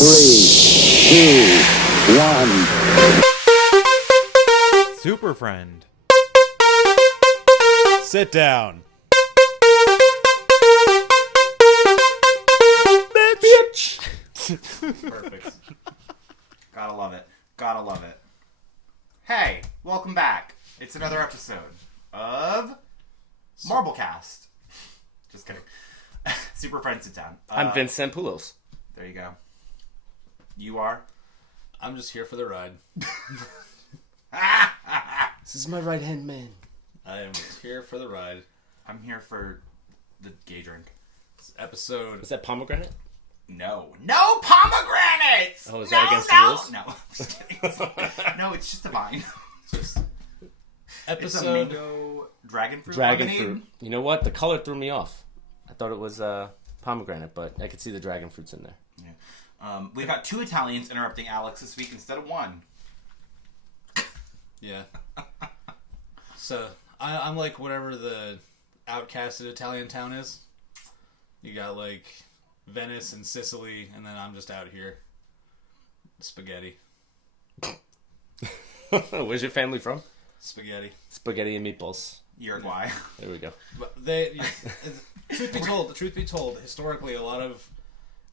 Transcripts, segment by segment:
3, 2, 1. Superfriend. Sit down. Bitch. Perfect. Gotta love it. Gotta love it. Hey, welcome back. It's another episode of Marblecast. Just kidding. Superfriends, sit down. I'm Vincent Poulos. There you go. You are? I'm just here for the ride. This is my right-hand man. I am here for the ride. I'm here for the gay drink. This episode... Is that pomegranate? No pomegranates! Oh, is that against the rules? No, I'm just kidding. No, it's just a vine. It's a Episode... mango dragon fruit Dragon lemonade. fruit. You know what? The color threw me off. I thought it was pomegranate, but I could see the dragon fruits in there. Yeah. We've got 2 Italians interrupting Alex this week instead of 1. Yeah. So, I'm like whatever the outcasted Italian town is. You got like Venice and Sicily, and then I'm just out here. Spaghetti. Where's your family from? Spaghetti. Spaghetti and meatballs. Uruguay. There we go. But truth be told, historically a lot of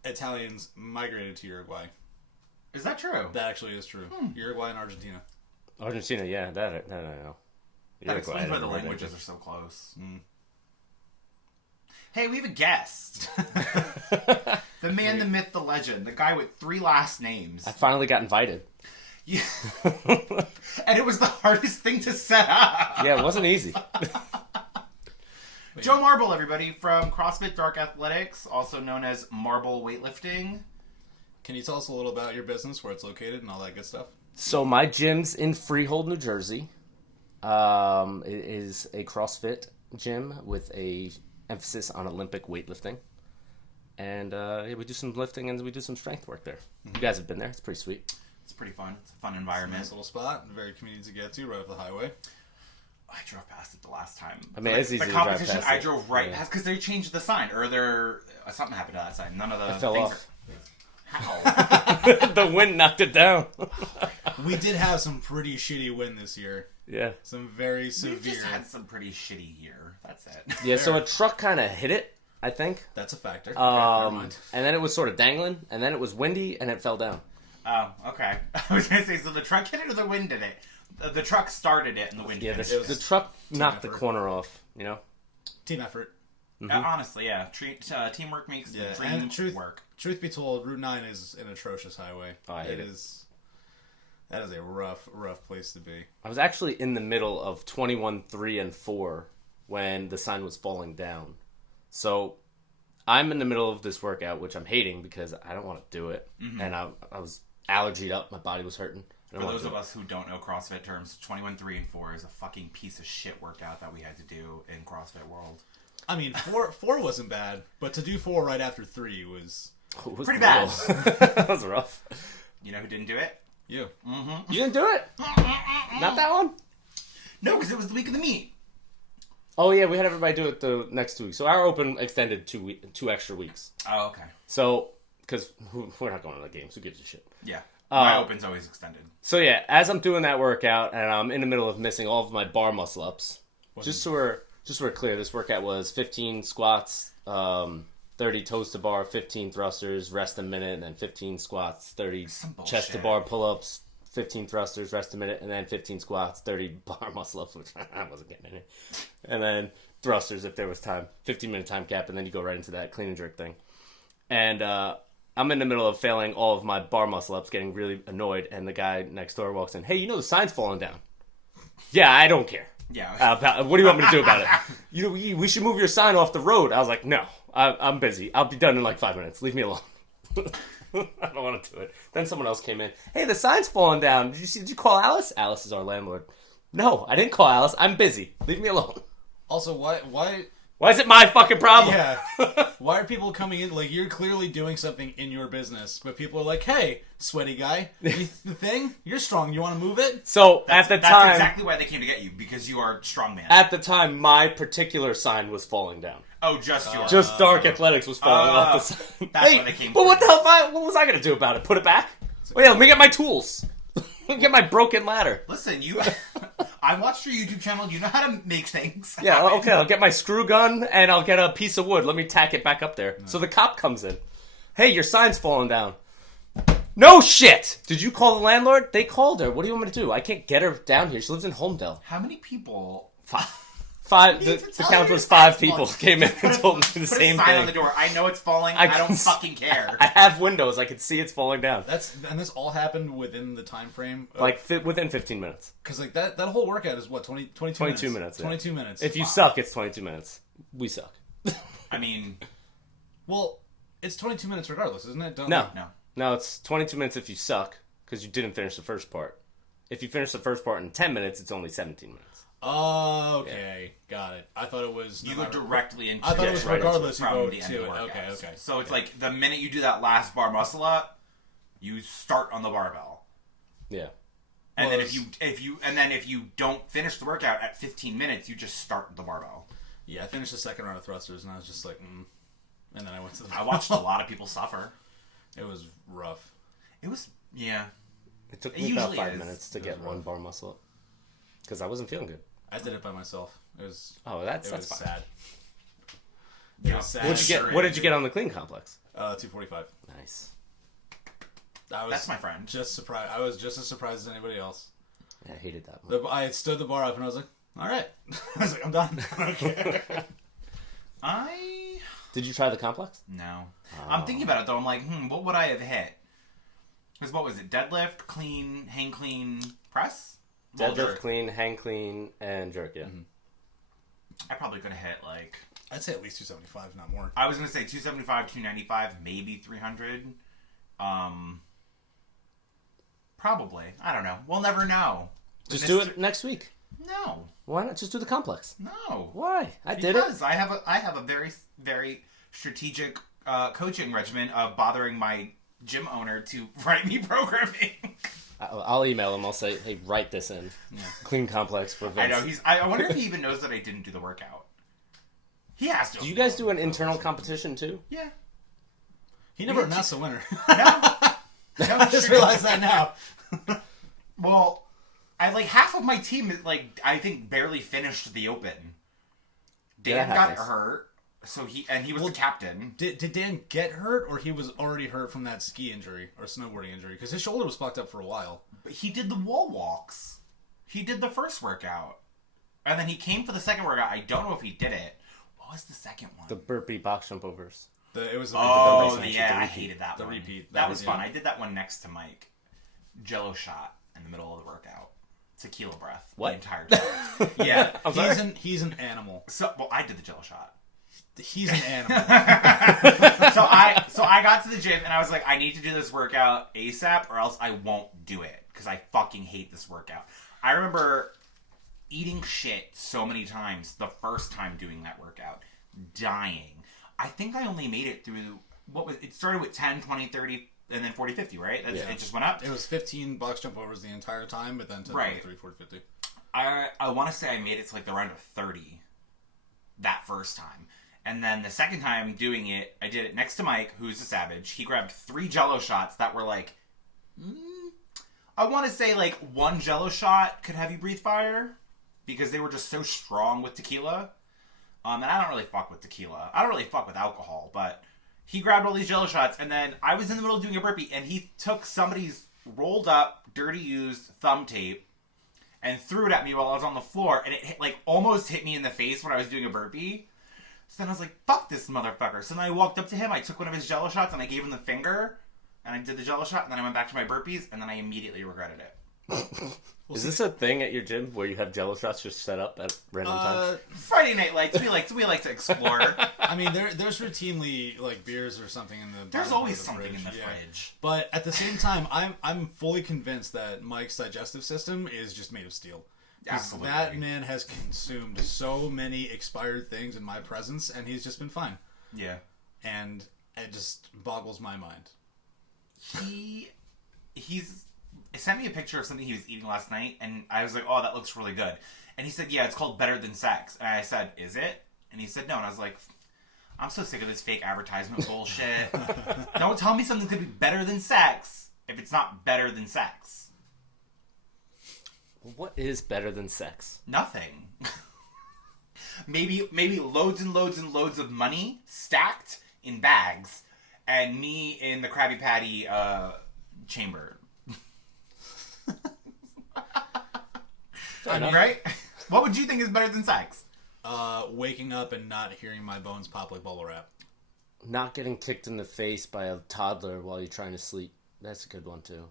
Italians migrated to Uruguay. Is that true? That actually is true. Uruguay and Argentina. Argentina, yeah, that I know. That explains why the languages are so close. Hey, we have a guest. The man, the myth, the legend. The guy with 3 last names. I finally got invited. Yeah. And it was the hardest thing to set up. Yeah, it wasn't easy. Joe Marble, everybody, from CrossFit Dark Athletics, also known as Marble Weightlifting. Can you tell us a little about your business, where it's located, and all that good stuff? So my gym's in Freehold, New Jersey. It is a CrossFit gym with a emphasis on Olympic weightlifting. And we do some lifting and we do some strength work there. You guys have been there. It's pretty sweet. It's pretty fun. It's a fun environment. Nice little spot, very convenient to get to, right off the highway. I drove past it the last time. I mean, it's easy the to drive competition, past I it. drove right Yeah. past because they changed the sign, or something happened to that sign. None of the It fell things off. How? The wind knocked it down. We did have some pretty shitty wind this year. Yeah. Some very We severe. just had some pretty shitty year. That's it. Yeah, so a truck kind of hit it, I think. That's a factor. Okay, never mind. And then it was sort of dangling, and then it was windy, and it fell down. Oh, okay. I was going to say, so the truck hit it or the wind did it? The truck started it and the wind Yeah, finished the it. truck knocked the effort. corner off, you know? Team effort. Honestly, yeah. Teamwork makes the Yeah, dream and work. Truth be told, Route 9 is an atrocious highway. Oh, I hate it. That is a rough place to be. I was actually in the middle of 21, 3, and 4 when the sign was falling down. So I'm in the middle of this workout, which I'm hating because I don't want to do it. And I was allergied up. My body was hurting. For those of us who don't know CrossFit terms, 21, 3, and 4 is a fucking piece of shit workout that we had to do in CrossFit world. I mean, 4 wasn't bad, but to do 4 right after 3 was... It was Pretty brutal. bad. That was rough. You know who didn't do it? You. You didn't do it? Not that one? No, because it was the week of the meet. Oh, yeah, we had everybody do it the next 2 weeks. So our open extended 2 extra weeks. Oh, okay. So, because we're not going to the games. Who gives a shit? Yeah. My open's always extended. So, yeah, as I'm doing that workout, and I'm in the middle of missing all of my bar muscle-ups, just so we're clear, this workout was 15 squats, 30 toes to bar, 15 thrusters, rest a minute, and then 15 squats, 30 chest to bar pull-ups, 15 thrusters, rest a minute, and then 15 squats, 30 bar muscle-ups, which I wasn't getting any. And then thrusters if there was time, 15-minute time cap, and then you go right into that clean and jerk thing. And I'm in the middle of failing all of my bar muscle-ups, getting really annoyed, and the guy next door walks in, hey, you know the sign's falling down. Yeah, I don't care. Yeah. What do you want me to do about it? We should move your sign off the road. I was like, no, I'm busy. I'll be done in like 5 minutes. Leave me alone. I don't want to do it. Then someone else came in. Hey, the sign's falling down. Did you call Alice? Alice is our landlord. No, I didn't call Alice. I'm busy. Leave me alone. Also, why Why is it my fucking problem? Yeah. Why are people coming in? Like, you're clearly doing something in your business, but people are like, hey, sweaty guy, the thing? You're strong. You want to move it? So, at the That's time... exactly why they came to get you, because you are strongman. At the time, my particular sign was falling down. Oh, just yours. Just Dark Athletics was falling off the side. That's Hey, when they came but what the through. hell? What was I gonna do about it? Put it back? Wait, let me get my tools. Let me get my broken ladder. Listen, I watched your YouTube channel. You know how to make things. Yeah, okay. I'll get my screw gun and I'll get a piece of wood. Let me tack it back up there. So the cop comes in. Hey, your sign's falling down. No shit! Did you call the landlord? They called her. What do you want me to do? I can't get her down here. She lives in Homedale. How many people? Five. The count was 5 people came in and told me the Put same a sign thing. on the door. I know it's falling. I don't fucking care. I have windows. I can see it's falling down. And this all happened within the time frame. Within 15 minutes. Because that whole workout is what 22 minutes. 22 minutes. 22 minutes. If you suck, it's 22 minutes. We suck. I mean, well, it's 22 minutes regardless, isn't it? No, it's 22 minutes if you suck because you didn't finish the first part. If you finish the first part in 10 minutes, it's only 17 minutes. Oh, okay. Got it. I thought it was... you go directly into I thought it was regardless you from go the end to of it. the Okay, workouts. okay. So it's like the minute you do that last bar muscle up, you start on the barbell. Yeah. And then if you don't finish the workout at 15 minutes, you just start the barbell. Yeah, I finished the second round of thrusters and I was just like, And then I went to the... I watched a lot of people suffer. It was rough. It was, yeah. It took It me about usually 5 is. minutes to get one bar muscle up because I wasn't feeling good. I did it by myself. It was... Oh, that's was fine. sad. Yeah. It was sad. What did you get on the clean complex? 245. Nice. That's my friend. Just surprised. I was just as surprised as anybody else. Yeah, I hated that one. I had stood the bar up and I was like, all right. I was like, I'm done. Okay. Did you try the complex? No. I'm thinking about it, though. I'm like, what would I have hit? Because what was it? Deadlift, clean, hang clean, press? Deadlift, clean, hang clean, and jerk, yeah. Mm-hmm. I probably could have hit, like... I'd say at least 275, not more. I was going to say 275, 295, maybe 300. Probably. I don't know. We'll never know. Just do it next week. No. Why not just do the complex? No. Why? I did it. Because I have a very, very strategic coaching regimen of bothering my gym owner to write me programming. I'll email him. I'll say, hey, write this in. Yeah. Clean complex for Vince. I know. I wonder if he even knows that I didn't do the workout. He has to. Do you guys do an internal competition too? Yeah. He never announced the winner. No, I just realized that now. Well, half of my team is I think barely finished the open. Dan got hurt, so he was the captain. Did Dan get hurt, or he was already hurt from that ski injury or snowboarding injury? Because his shoulder was fucked up for a while. But he did the wall walks. He did the first workout, and then he came for the second workout. I don't know if he did it. What was the second one? The burpee box jump overs. It was I hated that one. Repeat. That was fun. I did that one next to Mike. Jello shot in the middle of the workout. Tequila breath. What? The entire time. Yeah. He's an animal. I did the Jello shot. He's an animal. So I got to the gym and I was like, I need to do this workout ASAP or else I won't do it because I fucking hate this workout. I remember eating shit so many times the first time doing that workout, dying. I think I only made it through, it started with 10, 20, 30, and then 40, 50, right? It just went up? It was 15 box jump overs the entire time, but then 10, 20, 30, 40, 50. I want to say I made it to the round of 30 that first time. And then the second time doing it, I did it next to Mike, who's a savage. He grabbed 3 Jello shots that were I want to say one Jello shot could have you breathe fire because they were just so strong with tequila. And I don't really fuck with tequila. I don't really fuck with alcohol, but he grabbed all these Jello shots, and then I was in the middle of doing a burpee, and he took somebody's rolled up, dirty used thumb tape and threw it at me while I was on the floor, and it almost hit me in the face when I was doing a burpee. So then I was like, fuck this motherfucker. So then I walked up to him, I took one of his Jello shots, and I gave him the finger, and I did the Jello shot, and then I went back to my burpees, and then I immediately regretted it. Is this a thing at your gym where you have Jello shots just set up at random times? Friday night lights, we like to explore. I mean, there's routinely beers or something in the. There's always something in the fridge. But at the same time, I'm fully convinced that Mike's digestive system is just made of steel. Absolutely. That man has consumed so many expired things in my presence, and he's just been fine. Yeah. And it just boggles my mind. He's sent me a picture of something he was eating last night, and I was like, oh, that looks really good. And he said, yeah, it's called Better Than Sex. And I said, is it? And he said, no. And I was like, I'm so sick of this fake advertisement bullshit. Don't tell me something could be better than sex if it's not better than sex. What is better than sex? Nothing. maybe loads and loads and loads of money stacked in bags, and me in the Krabby Patty chamber. Right? What would you think is better than sex? Waking up and not hearing my bones pop like bubble wrap. Not getting kicked in the face by a toddler while you're trying to sleep. That's a good one, too.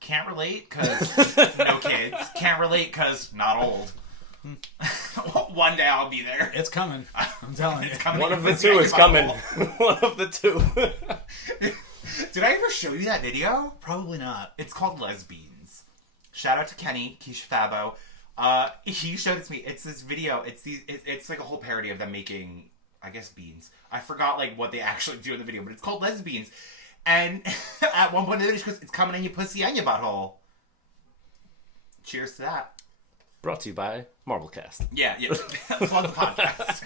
Can't relate, because no kids. Can't relate, because not old. One day I'll be there. It's coming. I'm telling you. It's coming. One of the two is coming. One of the two. Did I ever show you that video? Probably not. It's called Lesbians. Shout out to Kenny, Keisha Fabo. He showed it to me. It's this video. It's like a whole parody of them making, I guess, beans. I forgot like what they actually do in the video, but it's called Lesbians. And at one point in the video, she goes, "It's coming in your pussy and your butthole." Cheers to that. Brought to you by Marblecast. Yeah. Plug the podcast.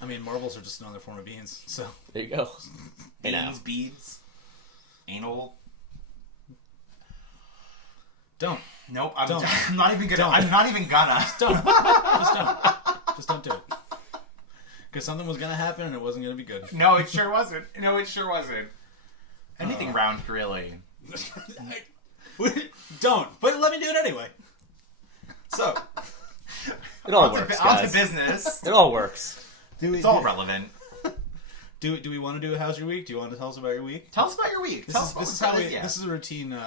I mean, marbles are just another form of beans, so. There you go. Beans, beads, anal. Don't. Nope, Don't. I'm not even gonna. Don't. I'm not even gonna. Don't. Just don't. Just don't do it. Because something was going to happen and it wasn't going to be good. No, it sure wasn't. Anything round, really. Don't. But let me do it anyway. So. It all On works, to guys. business. It all works. It's all relevant. Do we want to do a how's your week? Do you want to tell us about your week? Tell us about your week. This is a routine.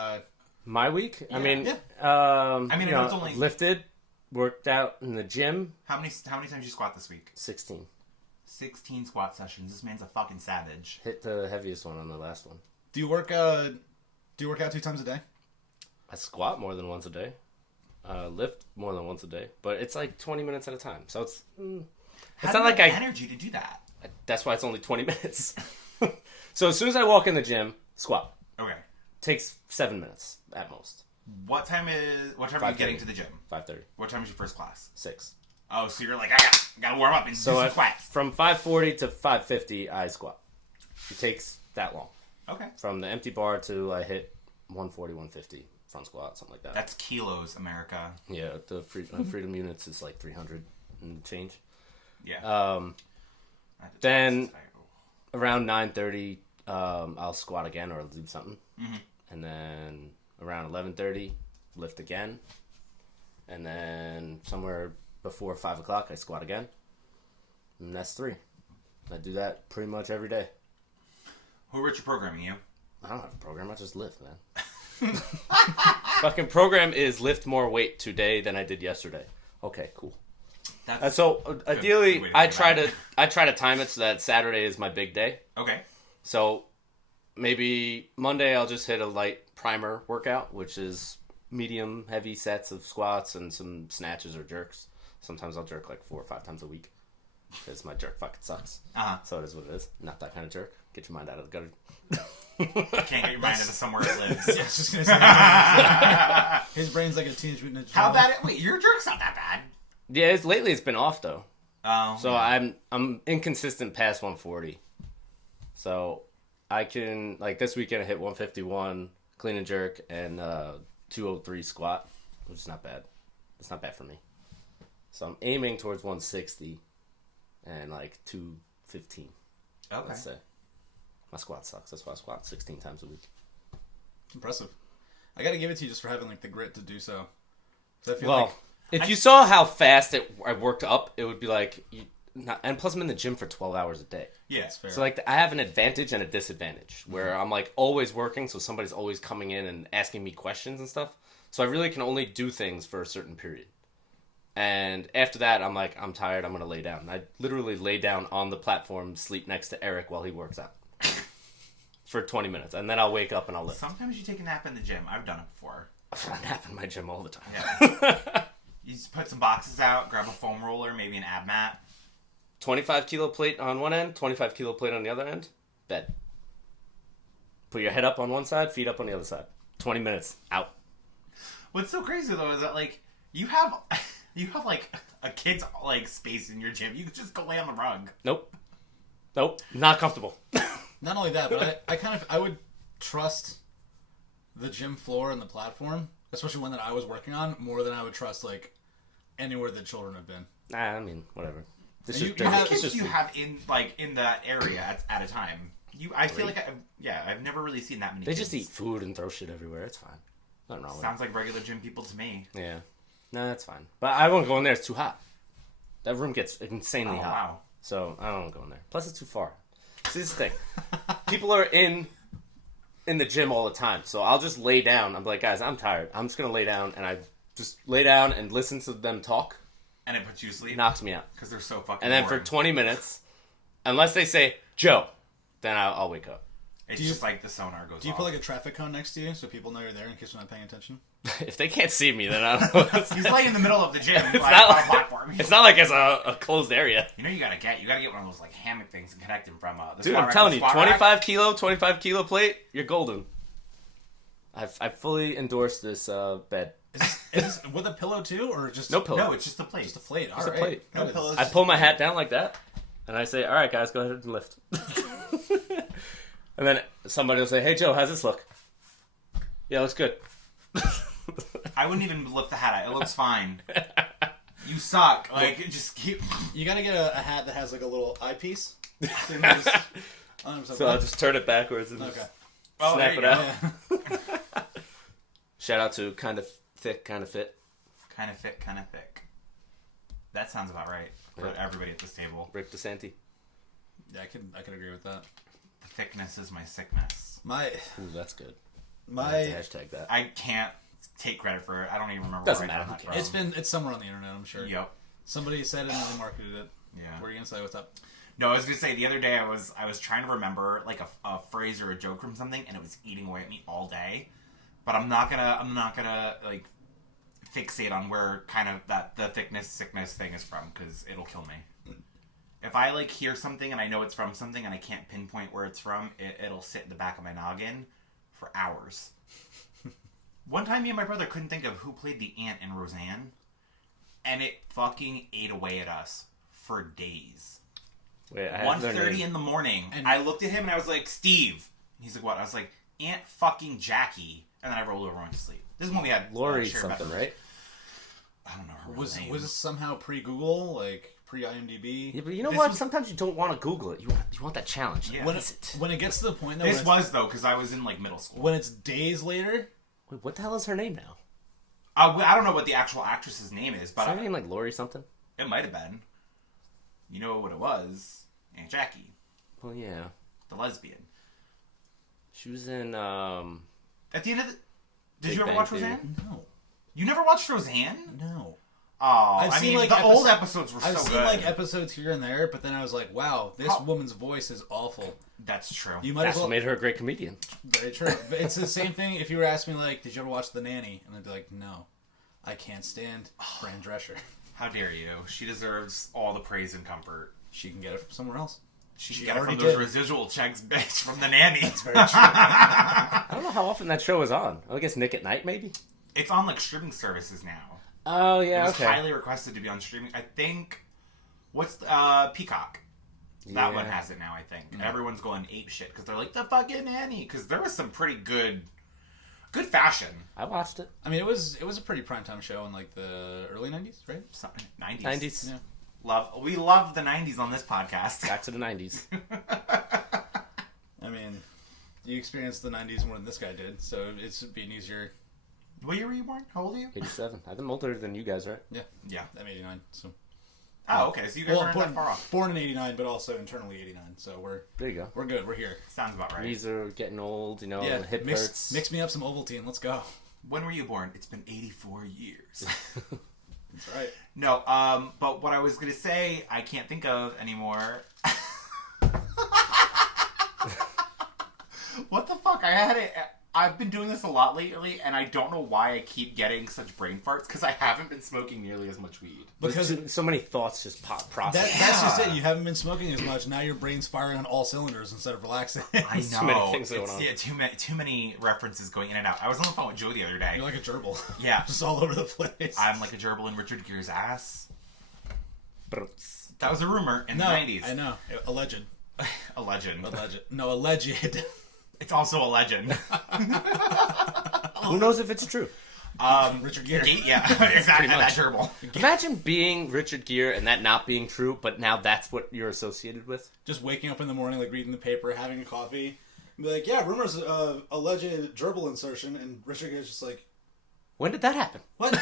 My week? I mean, Yeah. I mean, you know, it's only lifted, worked out in the gym. How many times did you squat this week? 16. 16 squat sessions. This man's a fucking savage. Hit the heaviest one on the last one. Do you work out 2 times a day? I squat more than once a day. Lift more than once a day. But it's like 20 minutes at a time. So it's How not do you like have I... energy to do that. That's why it's only 20 minutes. So as soon as I walk in the gym, squat. Okay. Takes 7 minutes at most. What time are you getting to the gym? 5:30. What time is your first class? 6. Oh, so you're like, I gotta warm up and do some squats. From 5:40 to 5:50, I squat. It takes that long. Okay. From the empty bar to I hit 140, 150 front squat, something like that. That's kilos, America. Yeah, the freedom units is like 300 and change. Yeah. Then around 9:30, I'll squat again or I'll do something. Mm-hmm. And then around 11:30, lift again. And then somewhere before 5 o'clock, I squat again. And that's 3. I do that pretty much every day. Who wrote your programming? You? I don't have a program. I just lift, man. Fucking program is lift more weight today than I did yesterday. Okay, cool. That's So ideally, good way to I think try to time it so that Saturday is my big day. okay. So maybe Monday I'll just hit a light primer workout, which is medium heavy sets of squats and some snatches or jerks. Sometimes I'll jerk like 4 or 5 times a week because my jerk fucking sucks. So it is what it is. Not that kind of jerk. Get your mind out of the gutter. Can't get your mind into somewhere it lives. Yeah, I was just gonna say. His brain's like a Teenage Mutant Ninja How Turtle. bad? Wait, your jerk's not that bad. Yeah, lately it's been off though. Oh. So yeah. I'm inconsistent past 140. So I can, like this weekend I hit 151 clean and jerk and 203 squat, which is not bad. It's not bad for me. So I'm aiming towards 160 and like 215. Okay. Let's say. My squat sucks. That's why I squat 16 times a week. Impressive. I gotta give it to you just for having like the grit to do so. 'Cause I feel Well, like if you saw how fast I worked up, it would be like, and plus I'm in the gym for 12 hours a day. Yeah. it's fair. So like I have an advantage and a disadvantage where I'm like always working, so somebody's always coming in and asking me questions and stuff. So I really can only do things for a certain period. And after that, I'm like, I'm tired, I'm going to lay down. I literally lay down on the platform, sleep next to Eric while he works out. For 20 minutes. And then I'll wake up and I'll lift. Sometimes you take a nap in the gym. I've done it before. I nap in my gym all the time. Yeah. You just put some boxes out, grab a foam roller, maybe an ab mat. 25 kilo plate on one end, 25 kilo plate on the other end, bed. Put your head up on one side, feet up on the other side. 20 minutes, out. What's so crazy though is that like you have like a kid's like space in your gym. You could just go lay on the rug. Nope. Not comfortable. Not only that, but I would trust the gym floor and the platform, especially one that I was working on, more than I would trust like anywhere that children have been. Nah, I mean, whatever. This How is many kids do you have in that area at a time? I feel like I've never really seen that many. They kids. just eat food and throw shit everywhere. It's fine. Nothing wrong with Sounds like regular gym people to me. it. Yeah. No, that's fine. But I won't go in there. It's too hot. That room gets insanely hot. Wow. So I don't want to go in there. Plus, it's too far. See, this is the thing. People are in the gym all the time. So I'll just lay down. I'm like, guys, I'm tired. I'm just going to lay down. And I just lay down and listen to them talk. And it puts you to sleep? Knocks me out. Because they're so fucking And then boring. for 20 minutes, unless they say, Joe, then I'll wake up. It's just like the sonar goes off. Do you put like a traffic cone next to you so people know you're there in case you're not paying attention? If they can't see me, then I don't know. He's laying in the middle of the gym. It's like, not on like- a platform. It's not like it's a closed area. You know you gotta get one of those like hammock things and connect him from the Dude, squat I'm rack telling to you, the squat rack. 25 kilo plate, you're golden. I fully endorse this bed. Is this with a pillow too, or just No pillow. No, it's just the plate. Just a plate. All Just a right. plate. No No pillows. I pull my hat down like that, and I say, all right, guys, go ahead and lift. And then somebody will say, hey, Joe, how's this look? Yeah, looks good. I wouldn't even lift the hat. It looks fine. You suck. Like, just keep. You gotta get a hat that has like a little eyepiece. So I'll just turn it backwards and Okay. Oh, snap there it you out. Yeah. Shout out to Kind of Thick, Kind of Fit. Kind of fit, kind of thick. That sounds about right for everybody at this table. Rick DeSanti. Yeah, I can agree with that. The thickness is my sickness. Ooh, that's good. I My have to hashtag that. I can't take credit for it. I don't even remember Doesn't where I matter, got who that cares? from. it's somewhere on the internet, I'm sure. Yep. Somebody said it and they marketed it. Yeah. What are you gonna say? What's up? No, I was gonna say the other day I was trying to remember like a phrase or a joke from something, and it was eating away at me all day. But I'm not gonna like fixate on where kind of the sickness thing is from, because it'll kill me. If I like hear something and I know it's from something and I can't pinpoint where it's from, it'll sit in the back of my noggin for hours. One time, me and my brother couldn't think of who played the aunt in Roseanne, and it fucking ate away at us for days. Wait, I have their 1:30 name. in the morning. And- I looked at him and I was like, Steve. And he's like, what? I was like, Aunt fucking Jackie. And then I rolled over and went to sleep. This is when we had Lori shared something, bedrooms. right? I don't know her real Was name. this somehow pre-Google, like pre-IMDb? Yeah, but you know This what? was- Sometimes you don't want to Google it. You want that challenge. Yeah. When What is it? when it gets to the point that This was, though, because I was in, like, middle school. when it's days later, Wait, what the hell is her name now? I don't know what the actual actress's name is, Is but her name like Lori something? it might have been. You know what it was? Aunt Jackie. Well, yeah. The lesbian. She was in, At the end of the... Did Big you ever Bang watch Theory. Roseanne? no, You never watched Roseanne? no. Oh, I've I seen, mean, like, the old episodes were I've so seen good. like episodes here and there, but then I was like, wow, this How- woman's voice is awful. That's true. You might that's as well. what made her a great comedian. Very true. But it's the same thing if you were asking me like, did you ever watch The Nanny? And I'd be like, no, I can't stand Fran Drescher. How dare you? She deserves all the praise and comfort. She can get it from somewhere else. She She can get it from already those did. residual checks, bitch, from the nanny. That's very true. I don't know how often that show is on. I guess Nick at Night, maybe? It's on like streaming services now. Oh, It yeah, was okay. highly requested to be on streaming. I think what's the, Peacock? That one Yeah. has it now. I think and everyone's going ape shit because they're like the fucking nanny. Because there was some pretty good fashion. I watched it. I mean, it was a pretty primetime show in like the early '90s, right? 90s. 90s. Yeah. We love the 90s on this podcast. Back to the 90s. I mean, you experienced the '90s more than this guy did, so it's being easier. What year were you born? How old are you? 87. I'm older than you guys, right? Yeah, Yeah. I'm '89. So Oh, okay. So you guys aren't born, that far off. born in '89, but also internally '89. So There you go. we're good. We're here. Sounds about right. Knees are getting old, you know, Yeah, the hip mix hurts. mix me up some Ovaltine. Let's go. When were you born? It's been 84 years. That's right. No, but what I was gonna say, I can't think of anymore. What the fuck? I've been doing this a lot lately, and I don't know why I keep getting such brain farts, because I haven't been smoking nearly as much weed. Because so many thoughts just process. that's just it. You haven't been smoking as much. Now your brain's firing on all cylinders instead of relaxing. I know. Too many things going It's- on. Yeah, too many references going in and out. I was on the phone with Joe the other day. You're like a gerbil. Yeah. Just all over the place. I'm like a gerbil in Richard Gere's ass. Brooks. That was a rumor in the 90s. I know. Alleged. A legend. No, alleged. It's also a legend. Who knows if it's true? Richard Gere. Yeah, exactly. That gerbil. Imagine being Richard Gere and that not being true, but now that's what you're associated with. Just waking up in the morning, like reading the paper, having a coffee, and be like, "Yeah, rumors of alleged gerbil insertion," and Richard Gere's just like, When did that happen? "What?"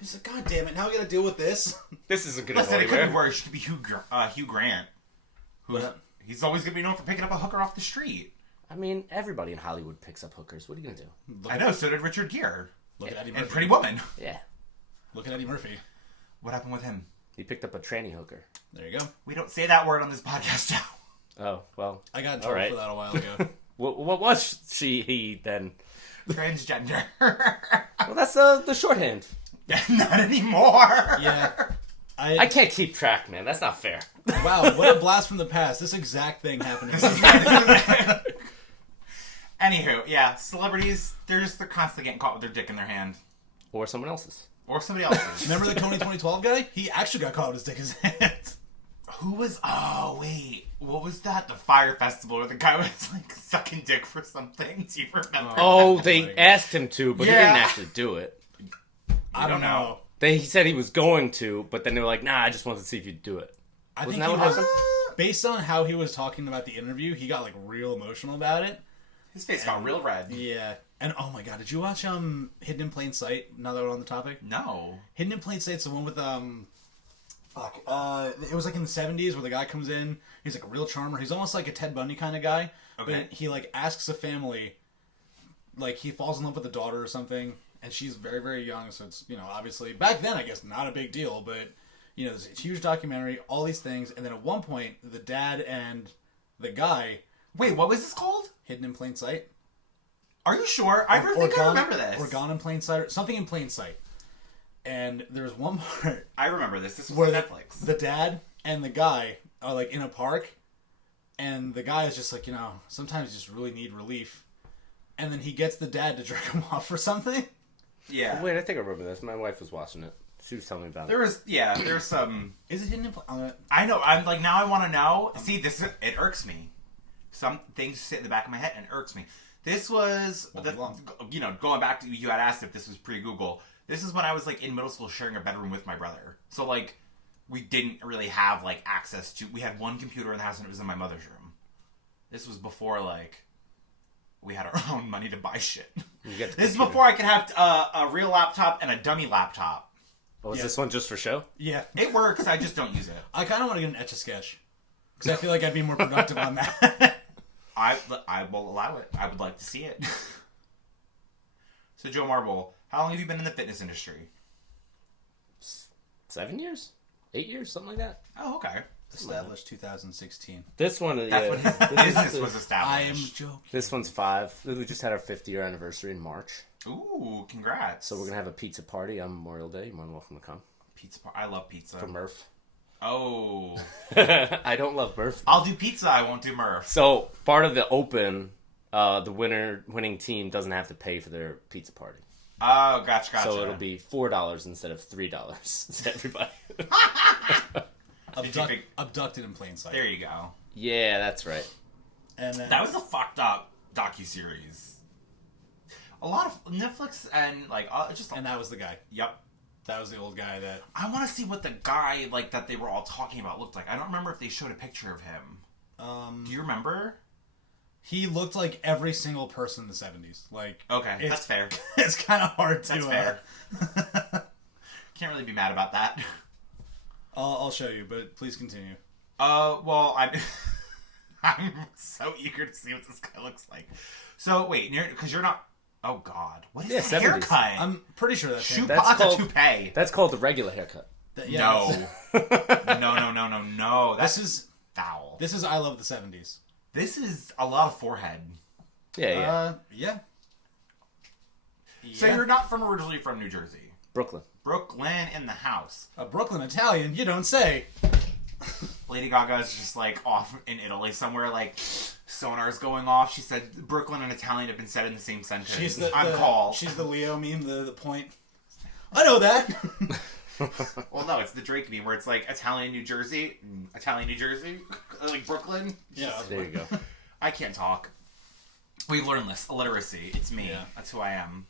He's like, "God damn it! Now we got to deal with this." This isn't good. Listen, it could be worse. It could be Hugh Grant. He's always going to be known for picking up a hooker off the street. I mean, everybody in Hollywood picks up hookers. What are you gonna do? I know. So did Richard Gere. Look at Eddie Murphy. And Pretty Woman. Yeah, Look at Eddie Murphy. What happened with him? he picked up a tranny hooker. There you go. We don't say that word on this podcast now. Oh well. I got in trouble right. for that a while ago. What was he then? Transgender. Well, that's the shorthand. Not anymore. Yeah. I can't keep track, man. That's not fair. Wow, what a blast from the past. This exact thing happened to me. Anywho, yeah, celebrities, they're constantly getting caught with their dick in their hand. Or someone else's. Or somebody else's. Remember the Coney 2012 guy? He actually got caught with his dick in his hand. Who was, oh wait, what was that? The Fire Festival where the guy was like sucking dick for something. Do you remember? Oh, they asked him to, but he Yeah. didn't actually do it. I don't know. He said he was going to, but then they were like, nah, I just wanted to see if you'd do it. I Wasn't think that he what was, happened? based on how he was talking about the interview, he got like real emotional about it. His face got real red. Yeah. And oh my god, did you watch Hidden in Plain Sight? Now that we're on the topic. No. Hidden in Plain Sight's the one with it was like in the 70s where the guy comes in, he's like a real charmer. He's almost like a Ted Bundy kind of guy. Okay. But he like asks a family, like he falls in love with the daughter or something, and she's very, very young, so it's, you know, obviously back then I guess not a big deal, but you know, there's a huge documentary, all these things, and then at one point the dad and the guy Wait, what was this called? Hidden in Plain Sight. Are you sure? I think I remember this. Or Gone in Plain Sight, or something in Plain Sight. And there's one part I remember this. This was where on Netflix. the dad and the guy are like in a park, and the guy is just like, you know, sometimes you just really need relief, and then he gets the dad to jerk him off or something. Yeah. Wait, I think I remember this. My wife was watching it. She was telling me about it. There's some... Is it Hidden in Plain? I know. I'm like, now I want to know. See, it irks me. Some things sit in the back of my head and it irks me. This was, you know, going back to, you had asked if this was pre-Google. This is when I was like in middle school sharing a bedroom with my brother. So like, we didn't really have like access to, we had one computer in the house and it was in my mother's room. This was before like, we had our own money to buy shit. This is before I could have a real laptop and a dummy laptop. Oh, is this one just for show? Yeah. It works, I just don't use it. I kind of want to get an Etch-a-Sketch, because I feel like I'd be more productive on that. I will allow it. I would like to see it. So, Joe Marble, how long have you been in the fitness industry? 7 years? 8 years? Something like that? Oh, okay. Established 2016. This one, That's when his business was I am established. joking. This one's 5. We just had our 50-year anniversary in March. Ooh, congrats. So we're going to have a pizza party on Memorial Day. You're more than welcome to come. Pizza. I love pizza. For Murph. Oh. I don't love Murph. I'll do pizza, I won't do Murph. So, part of the open, the winning team doesn't have to pay for their pizza party. Oh, gotcha. So it'll be $4 instead of $3 to everybody. Abducted in Plain Sight. There you go. Yeah, that's right. And then, That was a fucked up docuseries. A lot of Netflix and like and that was the guy. Yep. That was the old guy that... I want to see what the guy like that they were all talking about looked like. I don't remember if they showed a picture of him. Do you remember? He looked like every single person in the 70s. Like, Okay, that's fair. It's kind of hard to... That's fair. Can't really be mad about that. I'll show you, but please continue. Well, I'm so eager to see what this guy looks like. So, wait, because you're not... Oh, God. What is that 70s. haircut? I'm pretty sure that's him. That's a toupee. That's called the regular haircut. No. No. This is foul. This is I Love the 70s. This is a lot of forehead. Yeah. Yeah. So you're not originally from New Jersey. Brooklyn. Brooklyn in the house. A Brooklyn Italian, you don't say. Lady Gaga's just like off in Italy somewhere, like sonar's going off. She said Brooklyn and Italian have been said in the same sentence. She's the call. She's the Leo meme, the point. I know that. Well, no, it's the Drake meme where it's like Italian New Jersey, Italian New Jersey, like Brooklyn. Yeah. There you go. I can't talk. We learned this. Illiteracy. It's me. Yeah. That's who I am.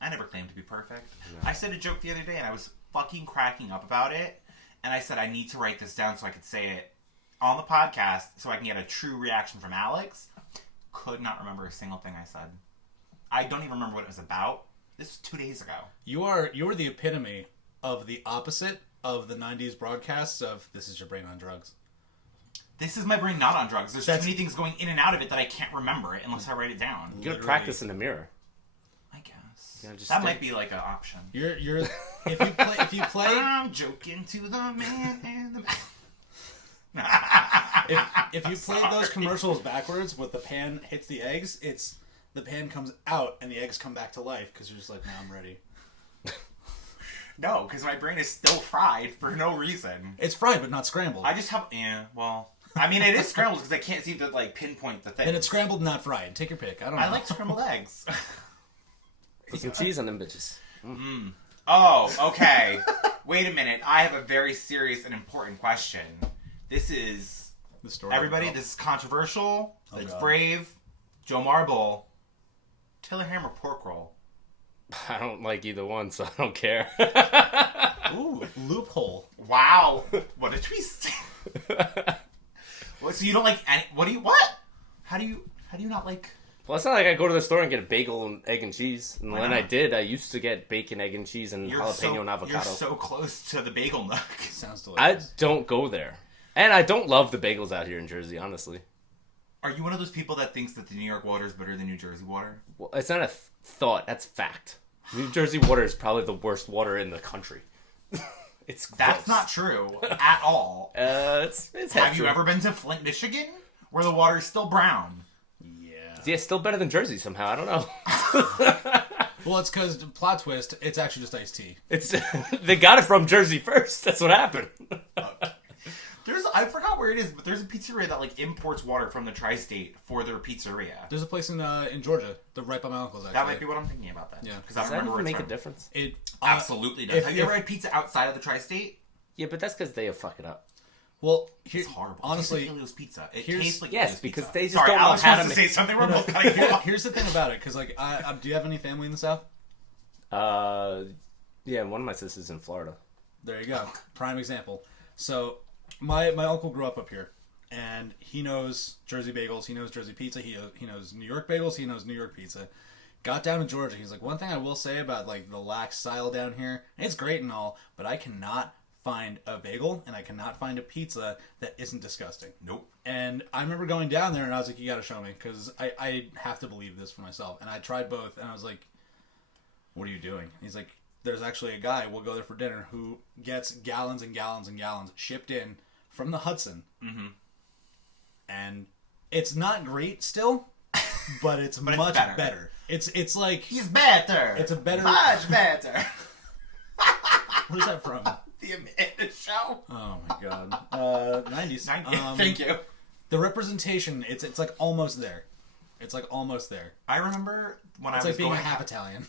I never claimed to be perfect. I said a joke the other day and I was fucking cracking up about it. And I said I need to write this down so I could say it on the podcast so I can get a true reaction from Alex. Could not remember a single thing I said. I don't even remember what it was about. This was 2 days ago. You are the epitome of the opposite of the 90s broadcasts of "This is your brain on drugs." This is my brain not on drugs. There's too many things going in and out of it that I can't remember it unless I write it down. You gotta practice in the mirror. I guess. Just that might be like an option. If you play I'm joking to the man in the if you play those commercials backwards, with the pan hits the eggs, it's the pan comes out and the eggs come back to life because you're just like, now I'm ready. No, because my brain is still fried for no reason. It's fried but not scrambled. I just have I mean, it is scrambled because I can't seem to like pinpoint the thing. Then it's scrambled, not fried. Take your pick. I don't know. I like scrambled eggs. Put some cheese on them bitches. Oh, okay. Wait a minute. I have a very serious and important question. This is the story. Everybody. This is controversial. It's God. brave. Joe Marble. Taylor ham or pork roll? I don't like either one, so I don't care. Ooh, loophole. Wow. What a twist. What, so you don't like any? What? How do you not like? Well, it's not like I go to the store and get a bagel and egg and cheese. And Why when not? I did, I used to get bacon, egg, and cheese, and jalapeno and avocado. You're so close to the bagel nook. Sounds I delicious. don't go there. And I don't love the bagels out here in Jersey, honestly. Are you one of those people that thinks that the New York water is better than New Jersey water? Well, it's not a thought. That's fact. New Jersey water is probably the worst water in the country. It's That's gross. not true at all. It's Have you ever been to Flint, Michigan, where the water is still brown? Yeah, it's still better than Jersey somehow. I don't know. Well, it's because, plot twist, it's actually just iced tea. It's they got it from Jersey first. That's what happened. I forgot where it is, but there's a pizzeria that like imports water from the tri-state for their pizzeria. There's a place in Georgia, right by my uncle's, actually. That might be what I'm thinking about then. Yeah. Because I Does don't that remember even where make it's a from. difference? It Absolutely does. Have you ever had pizza outside of the tri-state? Yeah, but that's because they fuck it up. Well, It's horrible. honestly, it tastes like Elio's pizza. It here's- tastes like yes, Elio's because pizza. they just Sorry, don't know Alex how wants to to say something. We're both cutting you off. here's the thing about it, because like, do you have any family in the South? Yeah, one of my sisters in Florida. There you go. Prime example. So, my uncle grew up here, and he knows Jersey bagels, he knows Jersey pizza, he knows New York bagels, he knows New York pizza. Got down to Georgia, he's like, one thing I will say about like the lax style down here, and it's great and all, but I cannot find a bagel and I cannot find a pizza that isn't disgusting. Nope. And I remember going down there and I was like, you gotta show me, because I have to believe this for myself. And I tried both, and I was like, what are you doing? He's like, there's actually a guy, we'll go there for dinner, who gets gallons and gallons and gallons shipped in from the Hudson. Mm-hmm. And it's not great still, but it's much better. It's like, He's better. It's a better- Much better. what is that from? The Amanda Show. Oh my god. 90s. Thank you. The representation, it's like almost there. It's like almost there. I remember when It's I like was being going a half Italian.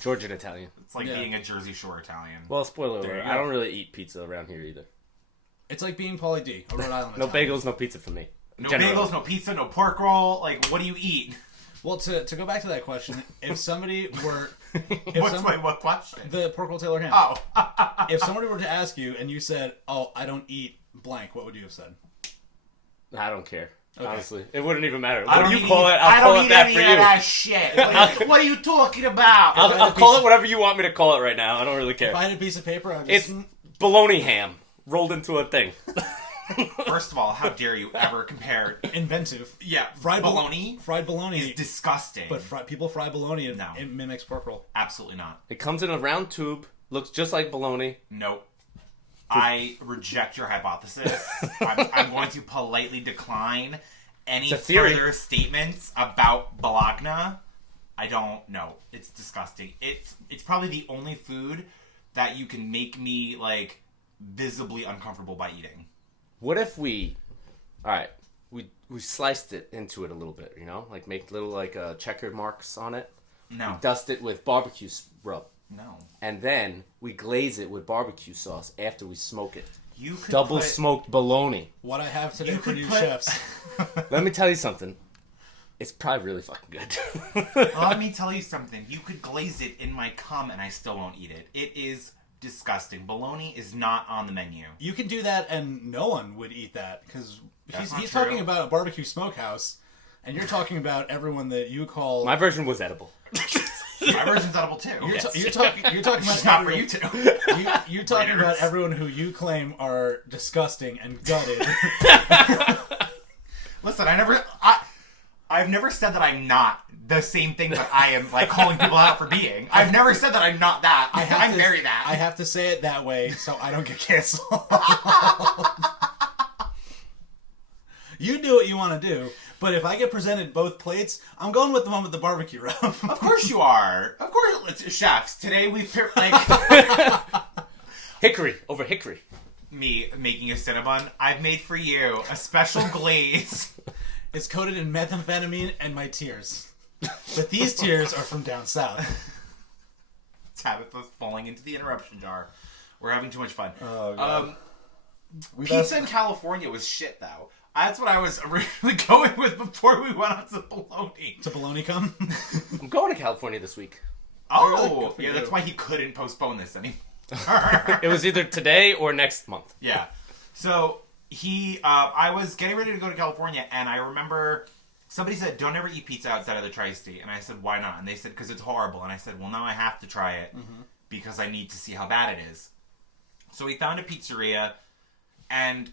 Georgian Italian. It's like Yeah. being a Jersey Shore Italian. Well, spoiler There you alert, go. I don't really eat pizza around here either. It's like being Pauly D, a Rhode Island No Italian. bagels, no pizza for me. No Generally. bagels, no pizza, no pork roll. Like, what do you eat? Well, to go back to that question, if somebody were... What question? The pork roll Taylor ham. Oh. If somebody were to ask you and you said, oh, I don't eat blank, what would you have said? I don't care. Okay. Honestly, it wouldn't even matter. I What don't do you eat- call it? I I'll call don't it eat that any for of you. that shit. What are you talking about? I'll call it whatever you want me to call it right now. I don't really care. If I had a piece of paper, I'd It's just... bologna ham rolled into a thing. First of all, how dare you ever compare? Inventive. Yeah, Fried bologna Fried bologna. is disgusting. But people fry bologna and No. it mimics pork roll. Absolutely not. It comes in a round tube, looks just like bologna. Nope. I reject your hypothesis. I'm going to politely decline any It's a theory. further statements about bologna. I don't know. It's disgusting. It's probably the only food that you can make me like visibly uncomfortable by eating. What if we sliced it into it a little bit, you know? Like make little like checkered marks on it. No. Dust it with barbecue rub. No. And then we glaze it with barbecue sauce after we smoke it. You could Double put... smoked bologna. What I have today You for could new put- chefs. Let me tell you something. It's probably really fucking good. Let me tell you something. You could glaze it in my cum and I still won't eat it. It is disgusting. Bologna is not on the menu. You can do that, and no one would eat that because That's he's not talking true. about a barbecue smokehouse, and you're talking about everyone that you call. My version was edible. My version's edible too. You're talking about It's not for everyone- you two. You're talking Raiders. about everyone who you claim are disgusting and gutted. Listen, I've never said that I'm not the same thing that I am like calling people out for being. I've never said that I'm not that. I'm very that. I have to say it that way so I don't get canceled. You do what you want to do, but if I get presented both plates, I'm going with the one with the barbecue rub. Of course you are. Of course, it's chefs. Today we've like Hickory over hickory. me making a Cinnabon. I've made for you a special glaze. It's coated in methamphetamine and my tears. But these tears are from down south. Tabitha's falling into the interruption jar. We're having too much fun. Oh, God. Pizza in California was shit, though. That's what I was originally going with before we went on to bologna. To bologna come? I'm going to California this week. really? Good Oh, for yeah, you. that's why he couldn't postpone this anymore. It was either today or next month. Yeah. So I was getting ready to go to California, and I remember somebody said, "Don't ever eat pizza outside of the Tri-State." And I said, "Why not?" And they said, "Because it's horrible." And I said, "Well, now I have to try it because I need to see how bad it is." So we found a pizzeria, and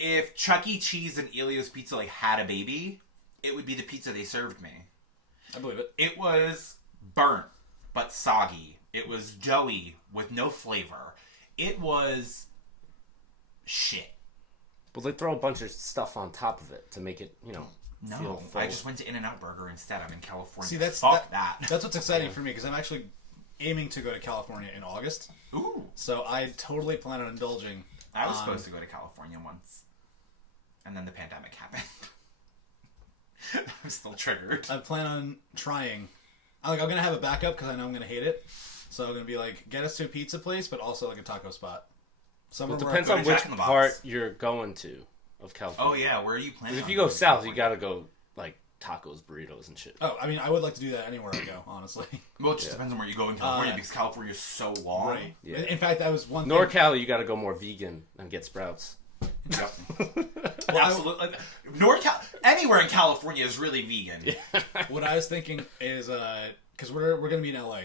if Chuck E. Cheese and Elio's Pizza like had a baby, it would be the pizza they served me. I believe it. It was burnt, but soggy. It was doughy with no flavor. It was shit. Well, they throw a bunch of stuff on top of it to make it, feel No, full. I just went to In-N-Out Burger instead. I'm in California. See, that's Fuck that. that. That's what's exciting for me because I'm actually aiming to go to California in August. Ooh, So I totally plan on indulging. I was on- supposed to go to California once, and then the pandemic happened. I'm still triggered. I plan on trying. I'm gonna have a backup because I know I'm gonna hate it. So I'm gonna be like, get us to a pizza place, but also like a taco spot. Somewhere It where depends go on to which Jack in the Box. part you're going to of Oh California. yeah, where are you planning? 'Cause if on you go going to south, you California? gotta go like tacos, burritos, and shit. I mean, I would like to do that anywhere I go, honestly. Well, it just depends on where you go in California because California is so long. Right. Yeah. In fact, that was one thing. NorCal, you gotta go more vegan and get sprouts. Yep. Absolutely. NorCal, anywhere in California is really vegan. What I was thinking is, because we're gonna be in LA,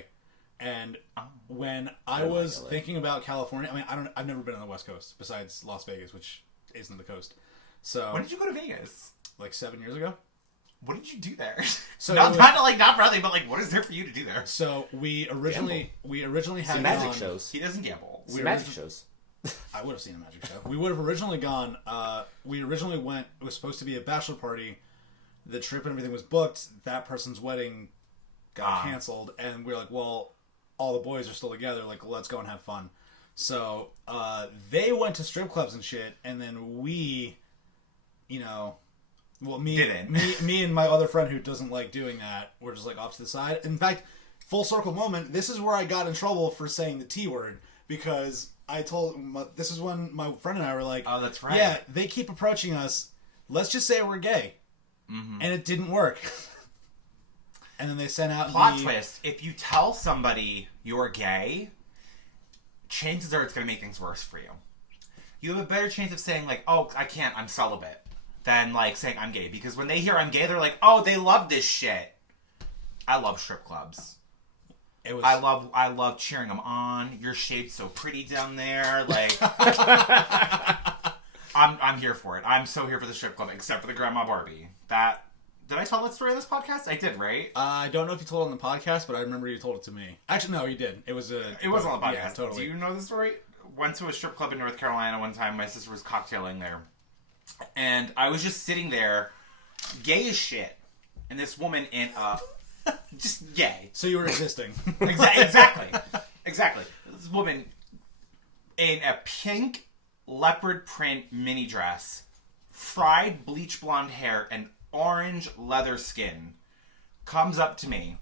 and when I was LA. thinking about California, I mean, I've never been on the West Coast besides Las Vegas, which isn't the coast. So When did you go to Vegas? like 7 years ago. What did you do there? So not it was- not for nothing, but like, what is there for you to do there? So we originally had Some magic gone- shows. He doesn't gamble. Some magic shows. I would have seen a magic show. We would have originally gone. We originally went. It was supposed to be a bachelor party. The trip and everything was booked. That person's wedding got canceled, and we were like, "Well, all the boys are still together. Like, let's go and have fun." So they went to strip clubs and shit, and then we, me Didn't. me and my other friend who doesn't like doing that, we're just like off to the side. In fact, full circle moment. This is where I got in trouble for saying the T word because. This is when my friend and I were like, Oh, that's right. Yeah, they keep approaching us. Let's just say we're gay. Mm-hmm. And it didn't work. And then they sent out Plot twist. If you tell somebody you're gay, chances are it's going to make things worse for you. You have a better chance of saying, like, oh, I can't, I'm celibate, than, like, saying I'm gay. Because when they hear I'm gay, they're like, oh, they love this shit. I love strip clubs. It was, I love cheering them on. Your shade's so pretty down there. Like, I'm here for it. I'm so here for the strip club, except for the Grandma Barbie. Did I tell that story on this podcast? I did, right? I don't know if you told it on the podcast, but I remember you told it to me. Actually, no, you did. It was on the podcast. Yeah, Totally. Do you know the story? Went to a strip club in North Carolina one time. My sister was cocktailing there. And I was just sitting there, gay as shit. And this woman in just gay. So you were existing. Exactly. This woman in a pink leopard print mini dress, fried bleach blonde hair, and orange leather skin comes up to me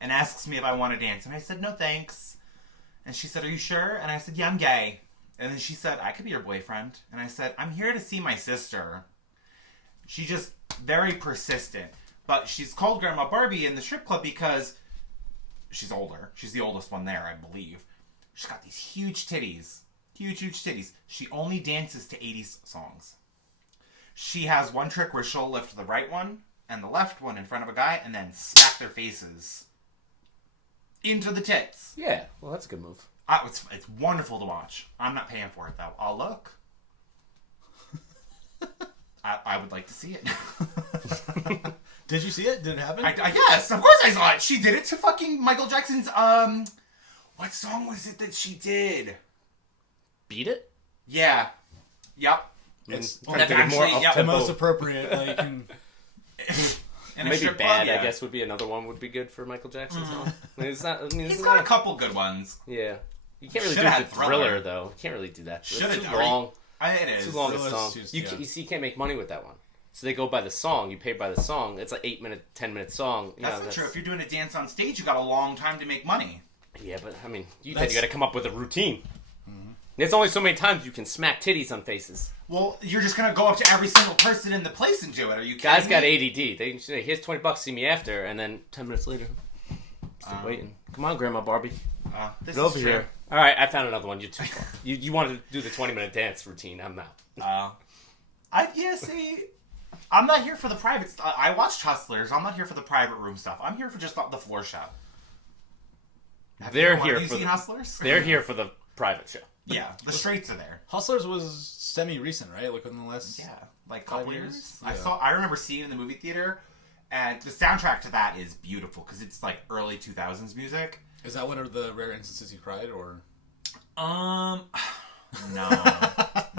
and asks me if I want to dance. And I said, no thanks. And she said, are you sure? And I said, yeah, I'm gay. And then she said, I could be your boyfriend. And I said, I'm here to see my sister. She's just very persistent. But she's called Grandma Barbie in the strip club because she's older. She's the oldest one there, I believe. She's got these huge titties. Huge, huge titties. She only dances to 80s songs. She has one trick where she'll lift the right one and the left one in front of a guy and then smack their faces into the tits. Yeah, well, that's a good move. It's wonderful to watch. I'm not paying for it, though. I'll look. I would like to see it. Did you see it? Did it happen? Yes, of course I saw it. She did it to fucking Michael Jackson's, what song was it that she did? Beat It? Yeah. Yep. It's Kind of actually- more yeah, the up-tempo. most appropriate. Like, In a Maybe strip Bad, club, yeah. I guess, would be another one would be good for Michael Jackson song. I mean, it's not, He's got a couple good ones. Yeah. You can't really Shoulda do had the Thriller. Thriller, though. You can't really do that. Shoulda It's too done- long. It is. Too long a Thriller's song. just- You, yeah. you can't make money with that one. So they go by the song. You pay by the song. It's like 8-minute, 10-minute song. You That's know, not true. If you're doing a dance on stage, you got a long time to make money. Yeah, but I mean, you That's- got to come up with a routine. There's only so many times you can smack titties on faces. Well, you're just gonna go up to every single person in the place and do it. Are you kidding Guys got me? ADD. They say, here's $20, see me after, and then 10 minutes later, still waiting. Come on, Grandma Barbie. This Get over is true. here. All right, I found another one. You're too far. You wanted to do the 20-minute dance routine. I'm not. See, I'm not here for the private stuff. I watched Hustlers. I'm not here for the private room stuff. I'm here for just the floor show. Have They're you here seen for the, Hustlers? They're here for the private show. Yeah, the straights are there. Hustlers was semi-recent, right? Like within the last... Yeah, like a couple 5 years. years? I remember seeing it in the movie theater, and the soundtrack to that is beautiful because it's like early 2000s music. Is that one of the rare instances you cried, or...? No.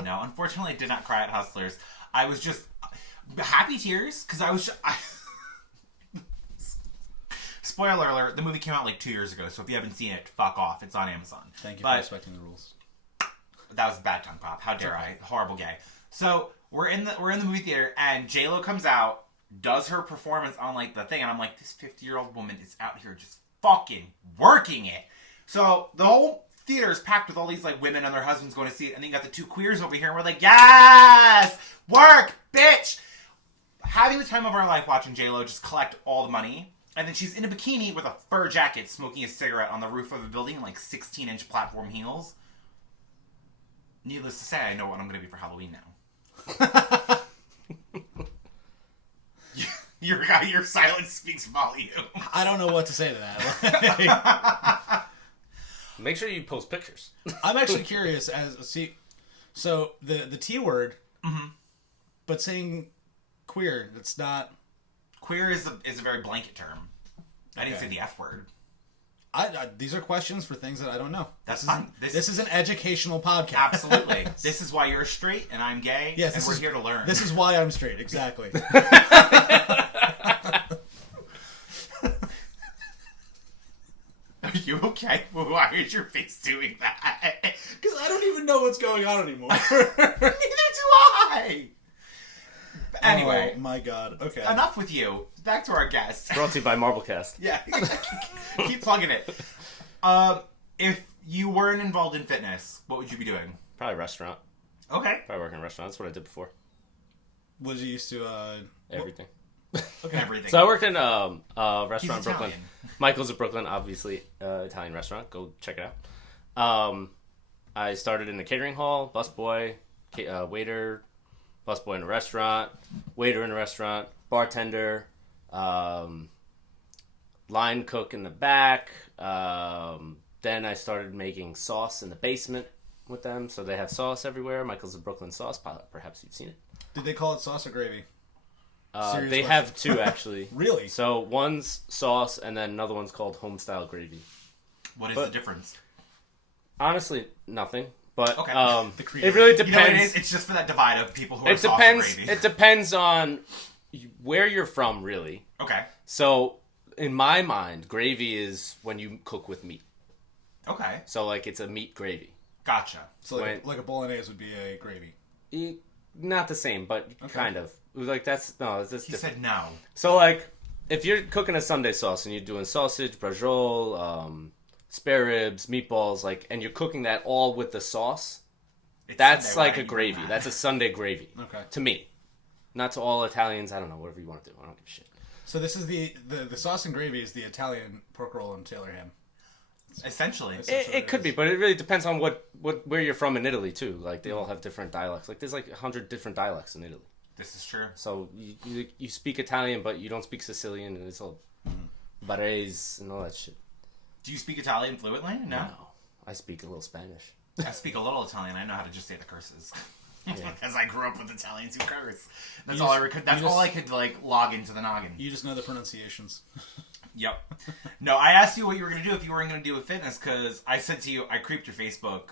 No, unfortunately I did not cry at Hustlers. I was just happy tears because I was spoiler alert, the movie came out like 2 years ago, so if you haven't seen it, fuck off. It's on Amazon. Thank you But for respecting the rules. that was a bad tongue pop. How dare I? Horrible gay. So we're in the movie theater and J-Lo comes out, does her performance on like the thing, and I'm like, this 50-year-old woman is out here just fucking working it. So the whole theater is packed with all these like women and their husbands going to see it, and then you got the two queers over here, and we're like, yes, work, bitch. Having the time of our life watching J-Lo just collect all the money, and then she's in a bikini with a fur jacket, smoking a cigarette on the roof of a building in like 16-inch platform heels. Needless to say, I know what I'm going to be for Halloween now. Your silence speaks volumes. I don't know what to say to that. Make sure you post pictures. I'm actually curious so the T word, but saying queer, that's not... Queer is a very blanket term. I didn't Okay. say the F word. These are questions for things that I don't know. That's this fine. This is an educational podcast. Absolutely. This is why you're straight and I'm gay, Yes, and we're here to learn. This is why I'm straight, exactly. Are you okay? Why is your face doing that? Because I don't even know what's going on anymore. Neither do I! Anyway, Oh my god. Okay. enough with you. Back to our guest. Brought to you by Marblecast. Yeah. Keep plugging it. If you weren't involved in fitness, what would you be doing? Probably restaurant. Okay. Probably working in a restaurant. That's what I did before. What did you used to... Everything. Everything. So I worked in a restaurant He's in Brooklyn. Italian. Michael's of Brooklyn, obviously, Italian restaurant. Go check it out. I started in the catering hall, busboy, waiter, busboy in a restaurant, waiter in a restaurant, bartender, line cook in the back. Then I started making sauce in the basement with them, so they have sauce everywhere. Michael's of Brooklyn sauce. Perhaps you've seen it. Did they call it sauce or gravy? Serious They question. have two, actually. Really? So one's sauce, and then another one's called home-style gravy. What is But- the difference? Honestly, nothing. But Okay. The it creative. really You know what it depends. is? It's just for that divide of people who are It sauce depends. and gravy. It depends on where you're from, really. Okay. So, in my mind, gravy is when you cook with meat. Okay. So, like, it's a meat gravy. Gotcha. So like a bolognese would be a gravy. Not the same, but kind of. Like, that's He different. said no. So, like, if you're cooking a Sunday sauce and you're doing sausage, braciole, spare ribs, meatballs, like, and you're cooking that all with the sauce, that's Sunday, like why a are you gravy. doing that? That's a Sunday gravy. Okay. To me. Not to all Italians. I don't know. Whatever you want to do. I don't give a shit. So this is the sauce and gravy is the Italian pork roll and Taylor ham. Essentially. It could be, but it really depends on where you're from in Italy, too. Like, they all have different dialects. Like, there's like 100 different dialects in Italy. This is true. So you speak Italian, but you don't speak Sicilian, and it's all barese and all that shit. Do you speak Italian fluently? No. I speak a little Spanish. I speak a little Italian. I know how to just say the curses. Because I grew up with Italians who curse. That's all I could like log into the noggin. You just know the pronunciations. Yep. No, I asked you what you were going to do if you weren't going to do with fitness because I said to you, I creeped your Facebook.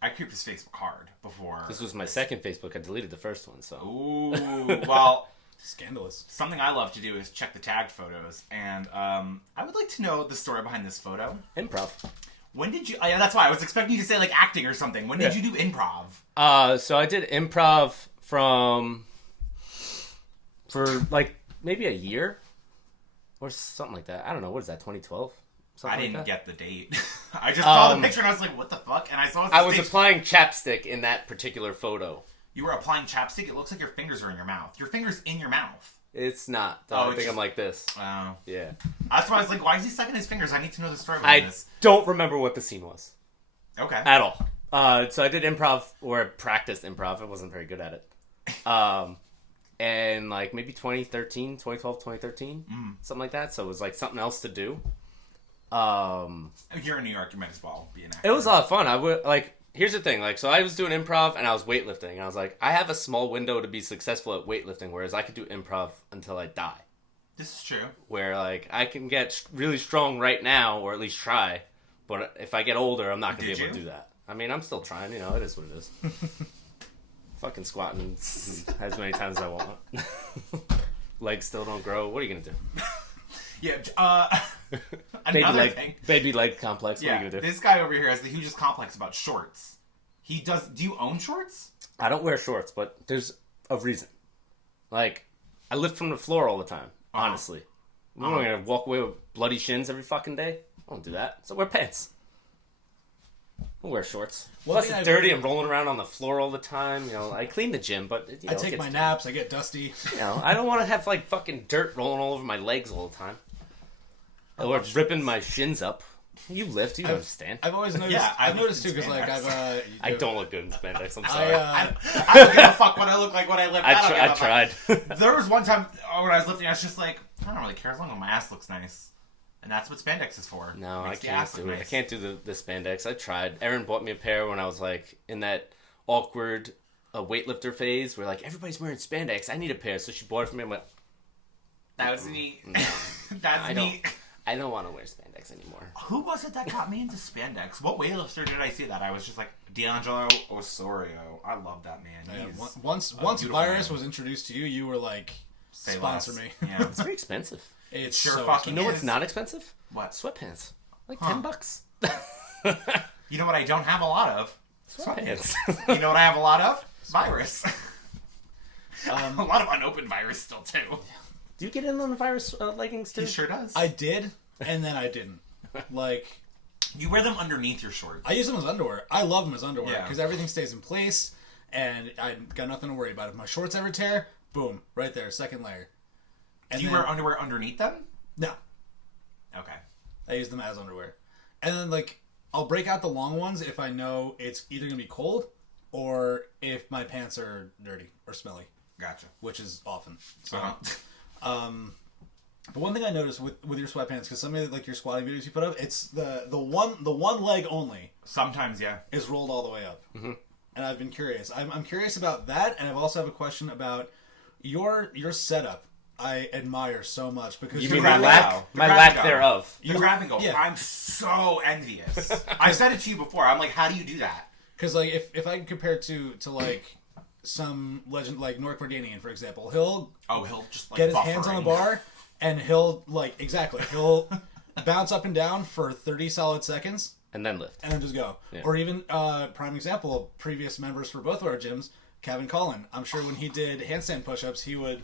I creeped his Facebook hard before. This was my second Facebook. I deleted the first one, so. Ooh, well. Scandalous. Something I love to do is check the tagged photos, and I would like to know the story behind this photo. Improv. When did you... yeah, that's why. I was expecting you to say, like, acting or something. When did you do improv? So I did improv for, like, maybe a year? Or something like that. I don't know. What is that, 2012? I didn't get the date. I just saw the picture, and I was like, what the fuck? And I saw... I was applying chapstick in that particular photo. You were applying chapstick? It looks like your fingers are in your mouth. Your finger's in your mouth. It's not. I think I'm like this. Oh. Yeah. That's why I was like, why is he sucking his fingers? I need to know the story behind this. I don't remember what the scene was. Okay. At all. So I did improv, or practiced improv. I wasn't very good at it. And like maybe 2013, 2012, 2013. Something like that. So it was like something else to do. You're in New York, you might as well be an actor. It was a lot of fun. I would like... Here's the thing, like, so I was doing improv and I was weightlifting. And I was like, I have a small window to be successful at weightlifting, whereas I could do improv until I die. This is true. Where, like, I can get really strong right now, or at least try, but if I get older, I'm not going to be able to do that. I mean, I'm still trying, you know, it is what it is. Fucking squatting as many times as I want. Legs still don't grow. What are you going to do? Yeah, another thing. Baby leg complex. What are you going to do? This guy over here has the hugest complex about shorts. He does... Do you own shorts? I don't wear shorts, but there's a reason. Like, I lift from the floor all the time, honestly. I'm not going to walk away with bloody shins every fucking day. I don't do that. So I wear pants. I wear shorts. Plus, it's dirty. I'm rolling around on the floor all the time. You know, I clean the gym, but you know, I take my naps. I get dusty. You know, I don't want to have like fucking dirt rolling all over my legs all the time. Or ripping my shins up. You lift, you understand. I've always noticed. Yeah, I've noticed too because like I don't look good in spandex. I'm sorry. I don't give a fuck what I look like when I lift. I tried. There was one time when I was lifting, I was just like, I don't really care as long as my ass looks nice. And that's what spandex is for. No, I can't do it. Nice. I can't do the spandex. I tried. Erin bought me a pair when I was like in that awkward weightlifter phase where like everybody's wearing spandex. I need a pair, so she bought it for me. I'm like, that was neat. No. That's neat. I don't want to wear spandex anymore. Who was it that got me into spandex? What weightlifter did I see that? I was just like, D'Angelo Osorio. I love that man. Yeah, once Virus was introduced to you, you were like, sponsor me. Yeah. It's very expensive. It's sure so fucking You know is. what's not expensive? What? Sweatpants. Like $10. You know what I don't have a lot of? Sweatpants. You know what I have a lot of? Virus. A lot of unopened virus still too. Do you get in on the virus leggings too? He sure does. I did, and then I didn't. Like, you wear them underneath your shorts. I use them as underwear. I love them as underwear because Yeah. everything stays in place, and I got nothing to worry about. If my shorts ever tear, boom, right there, second layer. And Do you then- wear underwear underneath them? No, Okay. I use them as underwear. And then, like, I'll break out the long ones if I know it's either going to be cold or if my pants are dirty or smelly, Gotcha. which is often. So, Uh-huh. but one thing I noticed with your sweatpants, because some of like your squatting videos you put up, it's the one leg only Sometimes, yeah. is rolled all the way up. Mm-hmm. And I've been curious. I'm curious about that, and I've also have a question about your setup. I admire so much because You The mean grab my and lack, go. The my grab lack and go. thereof? The grab and go. Yeah. I'm so envious. I said it to you before. I'm like, how do you do that? Because like if I compare it to like some legend like Nork Vardanian, for example, he'll Just like get his hands on the bar and he'll bounce up and down for 30 solid seconds And then lift. and then just go. Yeah. Or even prime example of previous members for both of our gyms, Kevin Collin. I'm sure when he did handstand push-ups, he would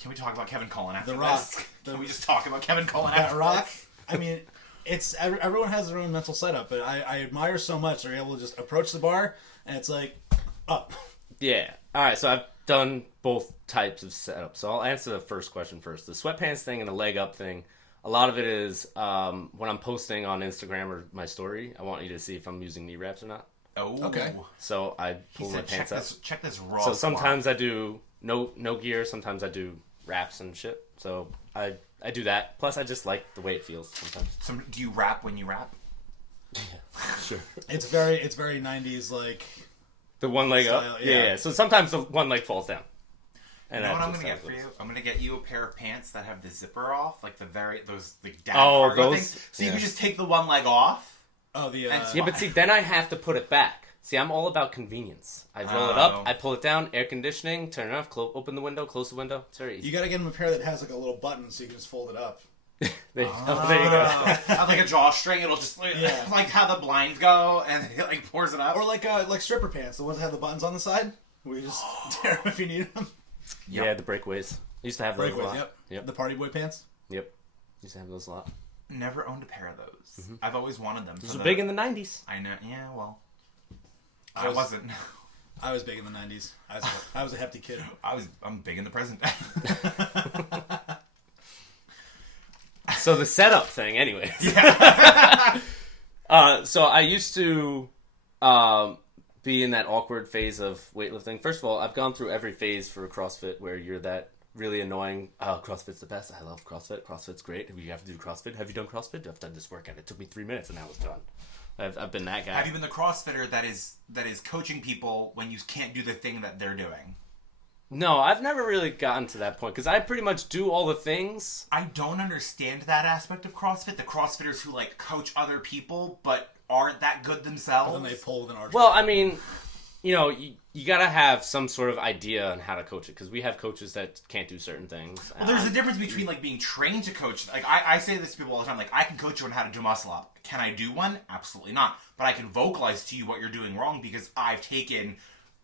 Can we talk about Kevin Cullen after The Rock. this? Can we just talk about Kevin Cullen That after Rock. this? I mean, it's everyone has their own mental setup, but I admire so much they're able to just approach the bar and it's like up. Yeah. All right. So I've done both types of setups. So I'll answer the first question first. The sweatpants thing and the leg up thing. A lot of it is when I'm posting on Instagram or my story, I want you to see if I'm using knee wraps or not. Oh, Okay. So I He pull my said, pants up. check this raw. So sometimes I do no gear. Sometimes I do wraps and shit. So I do that. Plus I just like the way it feels sometimes. Do you rap when you rap? Sure. It's very 90s like. The one leg Style, up. yeah. Yeah. So sometimes the one leg falls down. You And know that what I'm just gonna get sounds for good. you? I'm gonna get you a pair of pants that have the zipper off, like those dad Oh, cargo those- things. So you yeah. can just take the one leg off. Oh, the That's- Yeah, but see, then I have to put it back. See, I'm all about convenience. I roll it Oh. up, I pull it down, air conditioning, turn it off, open the window, close the window. It's very easy. you gotta get him a pair that has like a little button so you can just fold it up. There you go. There you go. Have like a drawstring. It'll just Yeah. like how the blinds go, and it like pours it up. Or like stripper pants, the ones that have the buttons on the side, where you just tear them if you need them. Yeah, the breakaways. I used to have those a Breakaways, lot. yep. The party boy pants. Yep. Used to have those a lot. Never owned a pair of those. I've always wanted them. Those for were the- big in the 90s. I know. Yeah. Well, I I was- wasn't. I was big in the 90s. I was a hefty kid. I'm big in the present. So the setup thing, anyways. So I used to be in that awkward phase of weightlifting. First of all, I've gone through every phase for CrossFit where you're that really annoying, oh, CrossFit's the best. I love CrossFit. CrossFit's great. We have to do CrossFit. Have you done CrossFit? I've done this workout. It took me 3 minutes and I was done. I've been that guy. Have you been the CrossFitter that is coaching people when you can't do the thing that they're doing? No, I've never really gotten to that point because I pretty much do all the things. I don't understand that aspect of CrossFit. The CrossFitters who like coach other people but aren't that good themselves. And then they pull with an arch. Well, I mean, you got to have some sort of idea on how to coach it because we have coaches that can't do certain things. Well, there's a difference between like being trained to coach. Like I say this to people all the time. Like I can coach you on how to do muscle up. Can I do one? Absolutely not. But I can vocalize to you what you're doing wrong because I've taken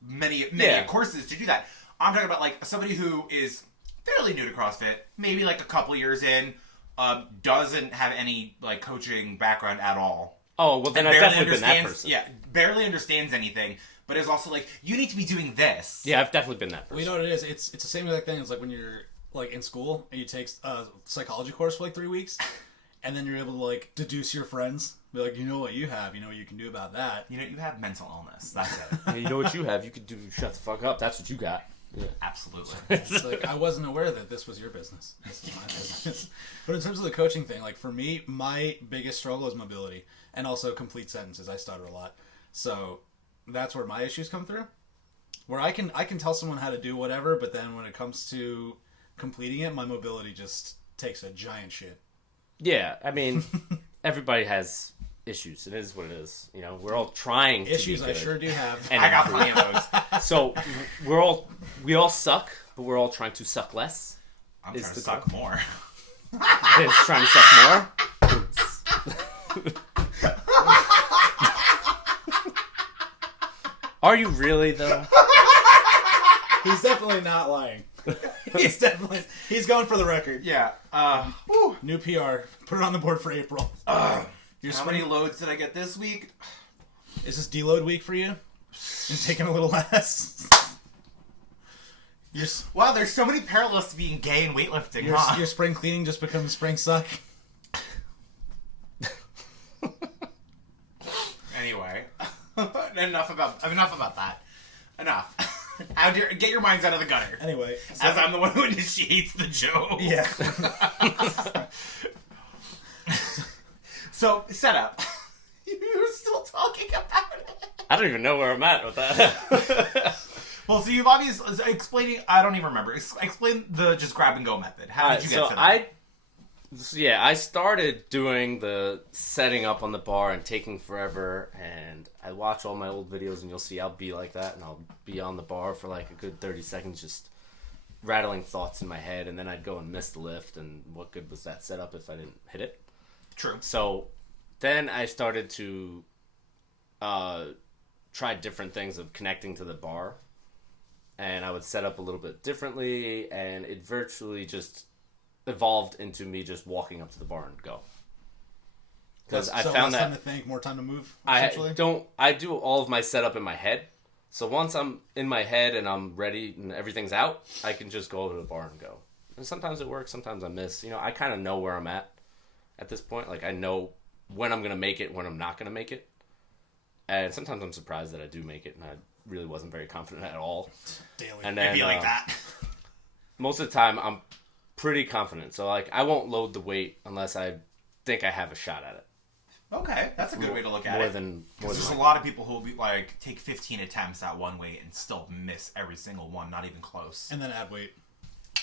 many courses to do that. I'm talking about like somebody who is fairly new to CrossFit, maybe like a couple years in, doesn't have any like coaching background at all. Oh, well then I've definitely been that person. Yeah, barely understands anything, but is also like, you need to be doing this. Yeah, I've definitely been that person. Well, you know what it is? It's the same exact thing. It's like when you're like in school and you take a psychology course for like 3 weeks, and then you're able to like deduce your friends. Be like, you know what you have, you know what you can do about that. You know, you have mental illness. That's it. Yeah, you know what you have? You could do shut the fuck up. That's what you got. Yeah. Absolutely. It's like, I wasn't aware that this was your business. This is my business. But in terms of the coaching thing, like for me, my biggest struggle is mobility and also complete sentences. I stutter a lot. So that's where my issues come through. Where I can tell someone how to do whatever, but then when it comes to completing it, my mobility just takes a giant shit. Yeah, I mean, everybody has issues. It is what it is. You know, we're all trying to Issues be I good. sure do have. And I got improve. plenty of those. So we all suck, but we're all trying to suck less. I'm Is trying to the suck more. Vince trying to suck more. Are you really though? He's definitely not lying. He's going for the record. Yeah. New PR. Put it on the board for April. How many loads did I get this week? Is this deload week for you? And taking a little less? Wow, there's so many parallels to being gay and weightlifting, huh? Your spring cleaning just becomes spring suck. Anyway, enough about that. Enough. Get your minds out of the gutter. Anyway. As I'm the one who initiates the joke. Yeah. So, setup. You're still talking about it. I don't even know where I'm at with that. Well, so you've obviously explaining. I don't even remember. Explain the just grab and go method. How did you get to that? I started doing the setting up on the bar and taking forever, and I watch all my old videos and you'll see I'll be like that, and I'll be on the bar for like a good 30 seconds just rattling thoughts in my head, and then I'd go and miss the lift, and what good was that setup if I didn't hit it? True. So then I started to try different things of connecting to the bar. and I would set up a little bit differently, and it virtually just evolved into me just walking up to the bar and go. Because I found less that time to think, more time to move. I Essentially, do all of my setup in my head. So once I'm in my head and I'm ready and everything's out, I can just go to the bar and go. And sometimes it works, sometimes I miss. You know, I kind of know where I'm at this point. Like, I know when I'm going to make it, when I'm not going to make it. And sometimes I'm surprised that I do make it, and I really wasn't very confident at all. daily. And then, It'd be like that. most of the time, I'm pretty confident. So, like, I won't load the weight unless I think I have a shot at it. Okay, that's a good way to look at More it. than There's a lot of people who will be like take 15 attempts at one weight and still miss every single one, not even close. And then add weight.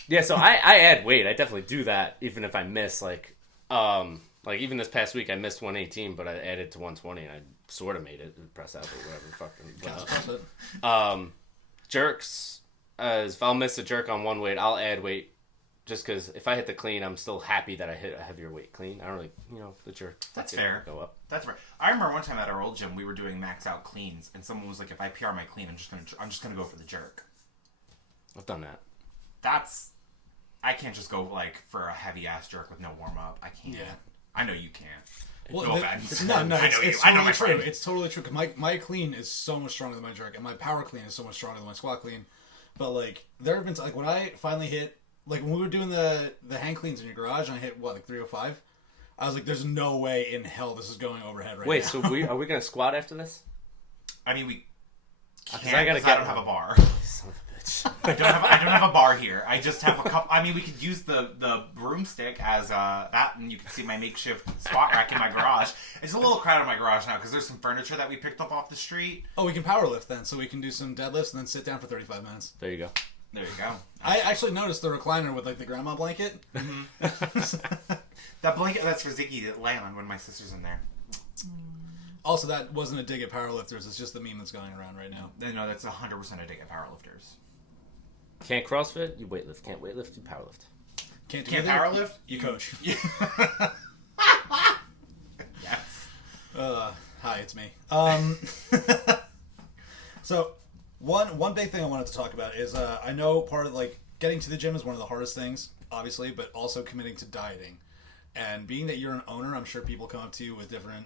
Yeah, so I add weight. I definitely do that, even if I miss. Like even this past week, I missed 118, but I added to 120, and I sort of made it. Press out or whatever. Fucking. Jerks. If I'll miss a jerk on one weight, I'll add weight. Just because if I hit the clean, I'm still happy that I hit a heavier weight clean. I don't really, the jerk. That's fair. Go up. That's fair. I remember one time at our old gym, we were doing max out cleans, and someone was like, "If I PR my clean, I'm just gonna go for the jerk." I've done that. I can't just go like for a heavy ass jerk with no warm up. I can't. Yeah. I know you can't. Well, no offense. No, I know it's you. totally I know my true. friend. It's totally true. 'Cause my clean is so much stronger than my jerk, and my power clean is so much stronger than my squat clean. But like, there have been like when I finally hit, like when we were doing the hang cleans in your garage, and I hit like 305. I was like, "There's no way in hell this is going overhead right Wait, now." so are we gonna squat after this? I mean, we can't. I gotta I don't get have a bar. Son of a bitch. I don't have a bar here. I just have a couple. I mean, we could use the broomstick as that, and you can see my makeshift squat rack in my garage. It's a little crowded in my garage now because there's some furniture that we picked up off the street. Oh, we can power lift then, so we can do some deadlifts and then sit down for 35 minutes. There you go. There you go. I actually noticed the recliner with like the grandma blanket. That blanket that's for Ziggy to lay on when my sister's in there. Also, that wasn't a dig at powerlifters. It's just the meme that's going around right now. No, that's 100% a dig at powerlifters. Can't CrossFit, you weightlift. Can't weightlift, you powerlift. Can't powerlift? You coach. Yes. Hi, it's me. So one big thing I wanted to talk about is I know part of like getting to the gym is one of the hardest things, obviously, but also committing to dieting. And being that you're an owner, I'm sure people come up to you with different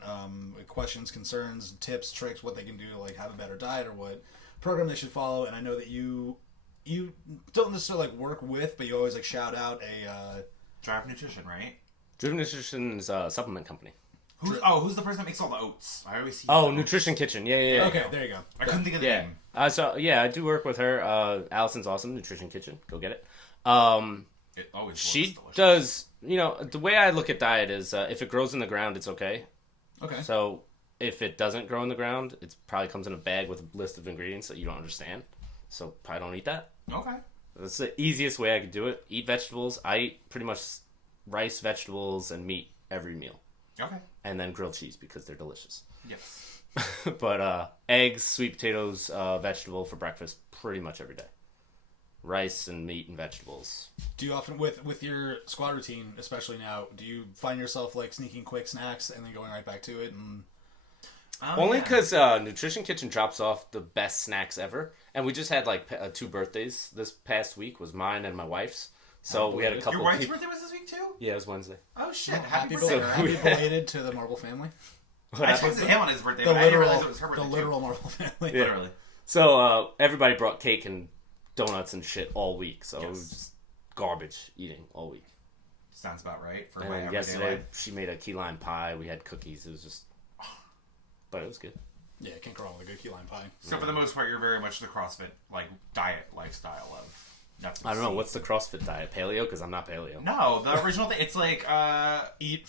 questions, concerns, tips, tricks, what they can do to like have a better diet or what program they should follow. And I know that you don't necessarily like work with, but you always like shout out a Drive Nutrition, right? Driven Nutrition's a supplement company. Who's the person that makes all the oats? I always see. Oh, Nutrition Kitchen. Yeah. Okay, there you go. I couldn't think of the Yeah. name. I do work with her. Allison's awesome. Nutrition Kitchen. Go get it. It always She looks delicious. does, the way I look at diet is if it grows in the ground, it's okay. Okay. So if it doesn't grow in the ground, it probably comes in a bag with a list of ingredients that you don't understand. So probably don't eat that. Okay. That's the easiest way I could do it. Eat vegetables. I eat pretty much rice, vegetables, and meat every meal. Okay. And then grilled cheese because they're delicious. Yes. But eggs, sweet potatoes, vegetable for breakfast pretty much every day. Rice and meat and vegetables. Do you often, with your squat routine, especially now, do you find yourself like sneaking quick snacks and then going right back to it? And Only because Nutrition Kitchen drops off the best snacks ever. And we just had like 2 birthdays this past week. Was mine and my wife's. So we had a couple Your wife's people. birthday was this week too? Yeah, it was Wednesday. Oh shit! Well, Happy birthday! happy belated to the Marble family. I texted him on his birthday, The but I didn't literal, realize it was her birthday. the literal Marble family. Yeah. Literally. So everybody brought cake and donuts and shit all week. So it was Yes. just garbage eating all week. Sounds about right for And my then everyday yesterday life. she made a key lime pie. We had cookies. It was just, but it was good. Yeah, can't go wrong with a good key lime pie. So for the most part, you're very much the CrossFit like diet lifestyle of. Nothing I don't know to what's the CrossFit diet. Paleo? Because I'm not paleo. No, the original thing. It's like Eat.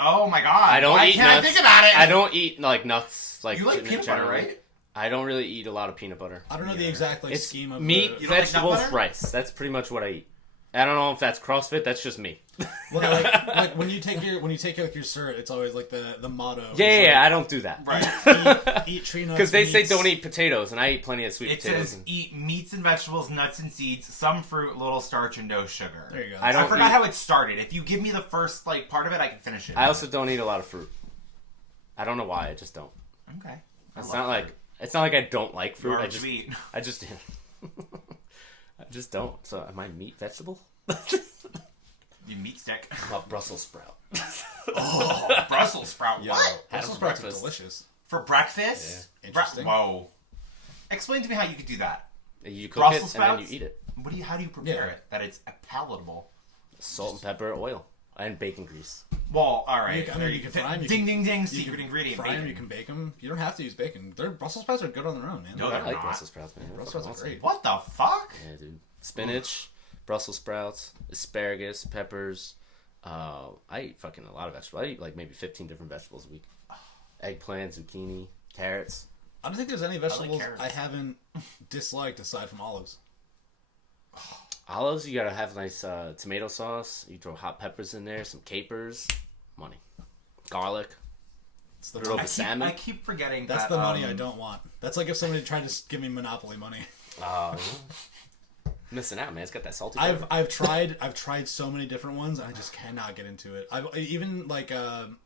Oh my god! I don't Why eat can't nuts. I think about it? I don't eat like nuts. Like You like in peanut butter, general. right? I don't really eat a lot of peanut butter. I don't know the exact like It's scheme of meat, the... You don't like nut vegetables, butter? rice. That's pretty much what I eat. I don't know if that's CrossFit. That's just me. Well, like when you take like your cert, it's always like the motto. Yeah, I don't do that. Right. Eat tree nuts. Because they say meats. don't eat potatoes, and I eat plenty of sweet It potatoes. says eat meats and vegetables, nuts and seeds, some fruit, little starch, and no sugar. There you go. I don't I forgot eat- how it started. If you give me the first like part of it, I can finish it. I also don't eat a lot of fruit. I don't know why. I just don't. Okay. It's not like It's not like I don't like fruit. Or meat. I just don't. So am I meat vegetable? You meat stick. Brussels sprout. Oh, Brussels sprout. Yo, What? Brussels sprouts are delicious. For breakfast? Yeah. Interesting. Whoa. Explain to me how you could do that. You cook Brussels it sprouts? and then you eat it. How do you prepare Yeah. it that it's palatable? Salt and pepper, oil, and bacon grease. Well, all right. You can fry them. Ding, ding, ding. Secret You ingredient. can fry them. Bacon. You can bake them. You don't have to use bacon. Brussels sprouts are good on their own, man. No, I they're like not. Brussels sprouts, man. Brussels sprouts are great. What the fuck? Yeah, dude. Spinach, Brussels sprouts, asparagus, peppers. I eat fucking a lot of vegetables. I eat like maybe 15 different vegetables a week. Eggplant, zucchini, carrots. I don't think there's any vegetables carrots. I haven't disliked aside from olives. Olives, you gotta have nice tomato sauce. You throw hot peppers in there, some capers, money, garlic. It's the Put it over money. salmon. I keep forgetting That's that, the money I don't want. That's like if somebody tried to give me Monopoly money. Missing out, man. It's got that salty flavor. I've tried so many different ones. And I just cannot get into it. I've even like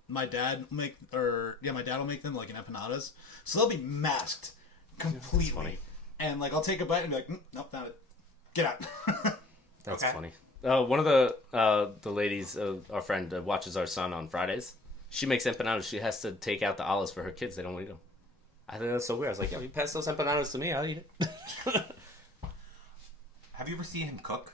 my dad will make them like in empanadas, so they'll be masked completely. funny. And like I'll take a bite and be like, nope, not it. Get out. That's Okay. funny. One of the ladies, our friend, watches our son on Fridays. She makes empanadas. She has to take out the olives for her kids. They don't want to eat them. I think that's so weird. I was like, yo, you pass those empanadas to me, I'll eat it. Have you ever seen him cook?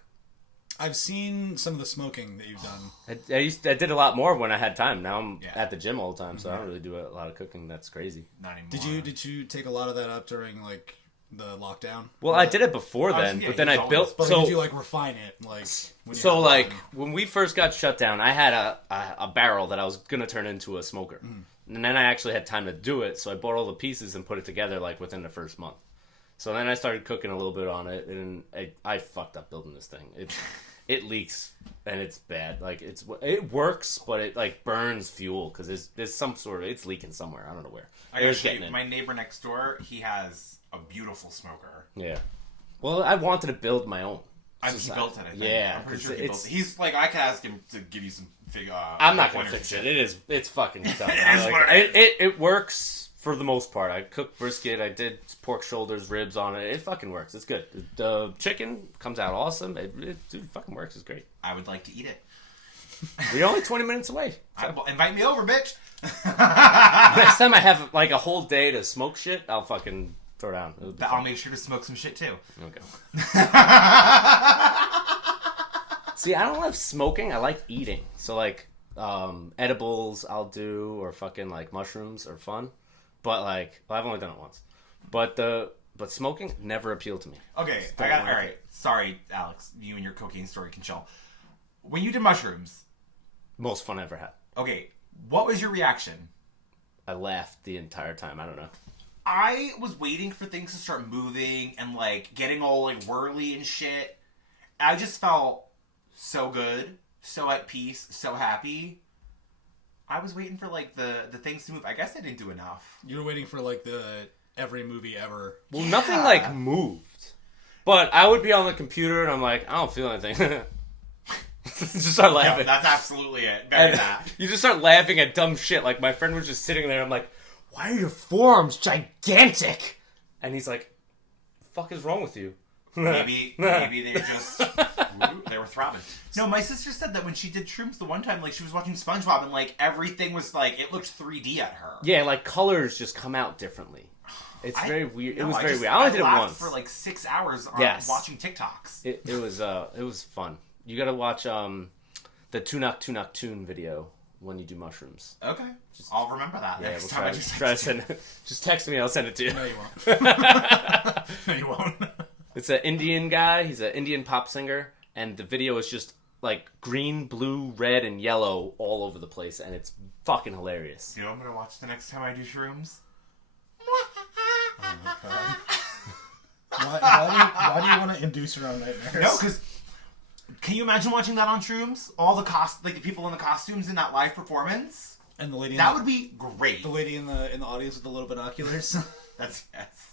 I've seen some of the smoking that you've done. I did a lot more when I had time. Now I'm Yeah. at the gym all the time, so I don't really do a lot of cooking. That's crazy. Not anymore. Did you take a lot of that up during like the lockdown? Well, I did it before then, yeah, but then he's I always- built. But So did you like refine it? Like when you So, had like, time? when we first got shut down, I had a barrel that I was going to turn into a smoker. And then I actually had time to do it, so I bought all the pieces and put it together, like, within the first month. So then I started cooking a little bit on it, and I fucked up building this thing. It leaks, and it's bad. Like, it works, but it, like, burns fuel, because there's some sort of, it's leaking somewhere. I don't know where. I gotta Air's show getting you, in. my neighbor next door, he has a beautiful smoker. Yeah. Well, I wanted to build my own. He built it, I think. Yeah, I'm pretty 'cause sure he built it's- it. He's like, I could ask him to give you some I'm not gonna pointers fix and it. shit. It's fucking done. It is what it is. It works for the most part. I cooked brisket. I did pork shoulders, ribs on it. It fucking works. It's good. The chicken comes out awesome. It fucking works. It's great. I would like to eat it. We're only 20 minutes away. So Well, invite me over, bitch. next time I have like a whole day to smoke shit, I'll fucking throw down. It'll be I'll fun. make sure to smoke some shit too. Okay. See, I don't love smoking. I like eating. So like edibles I'll do, or fucking like mushrooms are fun. But like, well, I've only done it once. But smoking never appealed to me. Okay, Don't all like right. it. Sorry, Alex. You and your cocaine story can chill. When you did mushrooms, Most fun I ever had. okay, what was your reaction? I laughed the entire time. I don't know. I was waiting for things to start moving and like getting all like whirly and shit. I just felt so good, so at peace, so happy. I was waiting for like the things to move. I guess I didn't do enough. You were waiting for like the every movie ever. Well, nothing like moved. But I would be on the computer and I'm like, I don't feel anything. Just start Yeah, laughing. that's absolutely it. Very And that. you just start laughing at dumb shit. Like my friend was just sitting there. I'm like, why are your forearms gigantic? And he's like, the fuck is wrong with you? Maybe they just they were throbbing. No, my sister said that when she did shrooms the one time, like she was watching SpongeBob and like everything was like it looked 3D at her. Yeah, like colors just come out differently. It's very weird. It No, was very just- weird. I only did it laughed once. for like 6 hours on Yes. watching TikToks. It was fun. You gotta watch the Tunak Tune video when you do mushrooms. Okay, I'll remember that Yeah, next we'll time I do try to send it. Just text me, I'll send it to you. No, you won't. No, you won't. It's an Indian guy. He's an Indian pop singer, and the video is just like green, blue, red, and yellow all over the place, and it's fucking hilarious. You know what I'm gonna watch the next time I do shrooms? Why do you want to induce your own nightmares? No, because can you imagine watching that on shrooms? All the the people in the costumes in that live performance. And the lady, That would be great. the lady in the audience with the little binoculars. That's yes.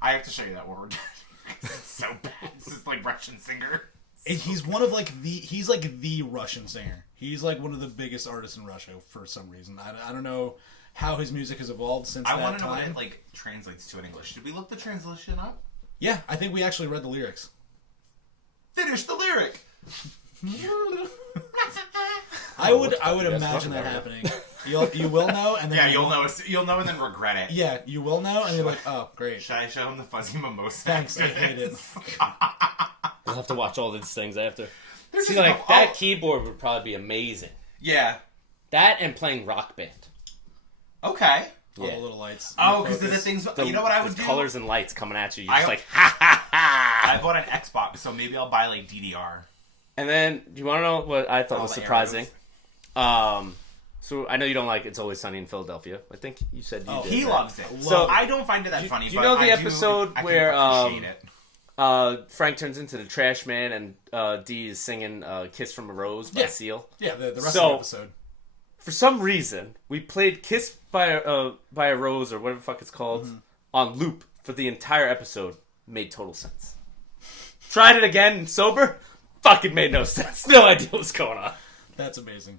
I have to show you that word. It's so bad. It's just like Russian singer. And he's one of he's like the Russian singer. He's like one of the biggest artists in Russia for some reason. I don't know how his music has evolved since I that want to know what time. it like translates to in English. Did we look the translation up? Yeah, I think we actually read the lyrics. Finish the lyric. I would you guys imagine talking that about? happening. You will know, and then Yeah, you you'll won't- know. You'll know and then regret it. Yeah, you will know, and you're like, oh, great. Should I show him the fuzzy mimosa? Thanks, I after hate it. this? We'll have to watch all these things after. There's See, just a like, couple- that keyboard would probably be amazing. Yeah. That and playing Rock Band. Okay. All Yeah. the little lights. Oh, because the Focus. things. The- You know what I would the do? colors and lights coming at you. You're I- just like, ha ha ha! I bought an Xbox, so maybe I'll buy like DDR. And then, do you want to know what I thought All was the surprising? arrows. So I know you don't like It's Always Sunny in Philadelphia. I think you said you did. He right? loves it. So- I don't find it that funny. do you but know the I do- episode I can where, appreciate it. Frank turns into the trash man and Dee is singing Kiss from a Rose by Yeah. Seal. Yeah, the rest So- of the episode. For some reason, we played Kiss by a Rose or whatever the fuck it's called on loop for the entire episode. Made total sense. Tried it again sober. Fucking made no sense. No idea what's going on. That's amazing.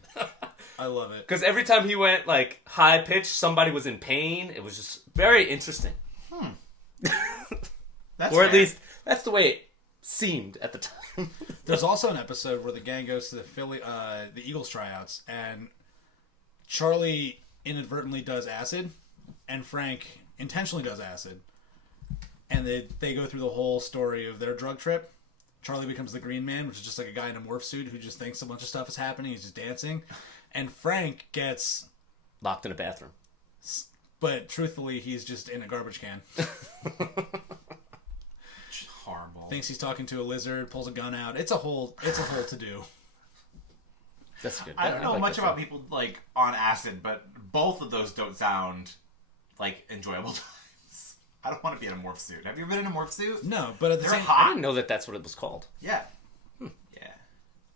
I love it. Because every time he went like high pitched, somebody was in pain. It was just very interesting. That's Or at fair. least that's the way it seemed at the time. There's also an episode where the gang goes to the Eagles tryouts, and Charlie inadvertently does acid, and Frank intentionally does acid, and they go through the whole story of their drug trip. Charlie becomes the Green Man, which is just like a guy in a morph suit who just thinks a bunch of stuff is happening. He's just dancing, and Frank gets, Locked in a bathroom. but truthfully, he's just in a garbage can. Horrible. Thinks he's talking to a lizard, pulls a gun out. It's a whole to do. That's good. I don't know like much that about stuff. people like on acid, but both of those don't sound like enjoyable times. I don't want to be in a morph suit. Have you ever been in a morph suit? No, but at the They're same I hot. didn't know that that's what it was called. Yeah. Yeah.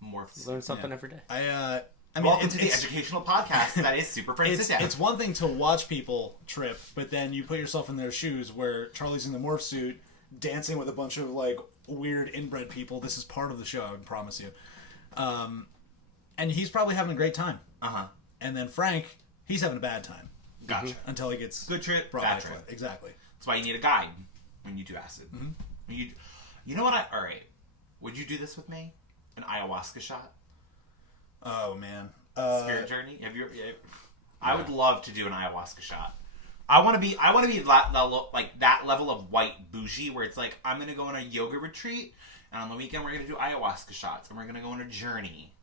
Morph suit. Learn something every day. I mean, Welcome to the educational podcast that is Superfriends. Sit down. it's one thing to watch people trip, but then you put yourself in their shoes where Charlie's in the morph suit dancing with a bunch of like weird inbred people. This is part of the show, I promise you. And he's probably having a great time. Uh-huh. And then Frank, he's having a bad time Gotcha. until he gets Good trip, brought bad back to trip. it. Exactly. That's why you need a guide when you do acid. Mm-hmm. When you know what all right. Would you do this with me? An ayahuasca shot? Oh man. Spirit journey? I would love to do an ayahuasca shot. I want to be that level of white bougie where it's like I'm gonna go on a yoga retreat and on the weekend we're gonna do ayahuasca shots and we're gonna go on a journey.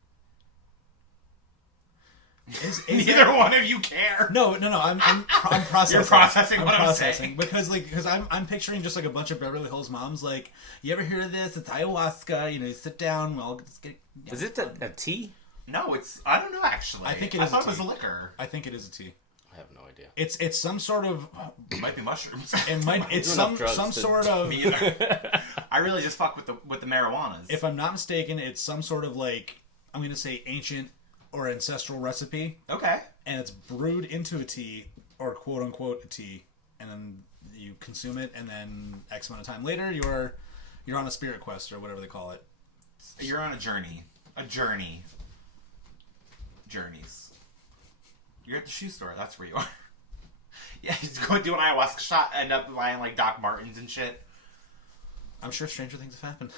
Is Neither one of you care. No. I'm processing. You're processing what I'm saying. because I'm picturing just like a bunch of Beverly Hills moms. Like, you ever hear of this? It's ayahuasca. You know, you sit down. We'll just get. Is it a tea? No, I don't know actually. I think it I is thought a it was tea. a liquor. I think it is a tea. I have no idea. It's some sort of. It might be mushrooms. It's Do enough drugs some to- sort of. Me either. I really just fuck with the marijuanas. If I'm not mistaken, it's some sort of like I'm gonna say ancient or ancestral recipe, Okay. and it's brewed into a tea or quote unquote a tea, and then you consume it, and then X amount of time later you're on a spirit quest or whatever they call it. You're on a journey. A journey. Journeys. You're at the shoe store. That's where you are. Yeah, you go do an ayahuasca shot, end up buying like Doc Martens and shit. I'm sure stranger things have happened,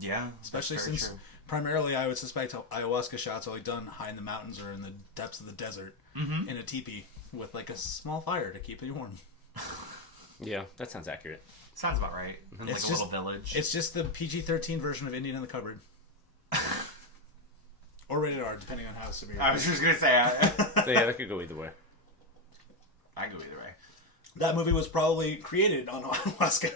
Yeah, especially that's very since true. primarily I would suspect ayahuasca shots are like done high in the mountains or in the depths of the desert in a teepee with like a small fire to keep you warm. Yeah, that sounds accurate. Sounds about right. Like It's a just- little village. It's just the PG-13 version of Indian in the Cupboard. Or rated R, depending on how severe. I was just gonna say, So yeah, that could go either way. I go either way. That movie was probably created on ayahuasca.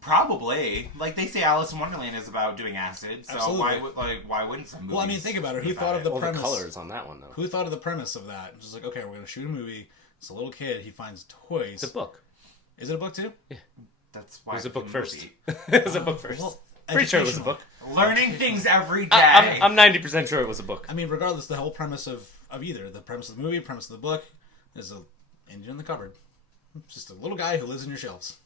Probably, like they say, Alice in Wonderland is about doing acid. So Absolutely. why wouldn't some movies? Well, I mean, think about it. Who be thought of the All the premise? colors on that one though. Who thought of the premise of that? Just like, okay, we're going to shoot a movie. It's a little kid. He finds toys. It's a book. Is it a book too? That's why It was a book it's first. movie. It was a book first. Well, Pretty sure it was a educational. book. Learning things every day. I'm 90% sure it was a book. I mean, regardless, the whole premise of either the premise of the movie, premise of the book, is a Indian in the cupboard. Just a little guy who lives in your shelves.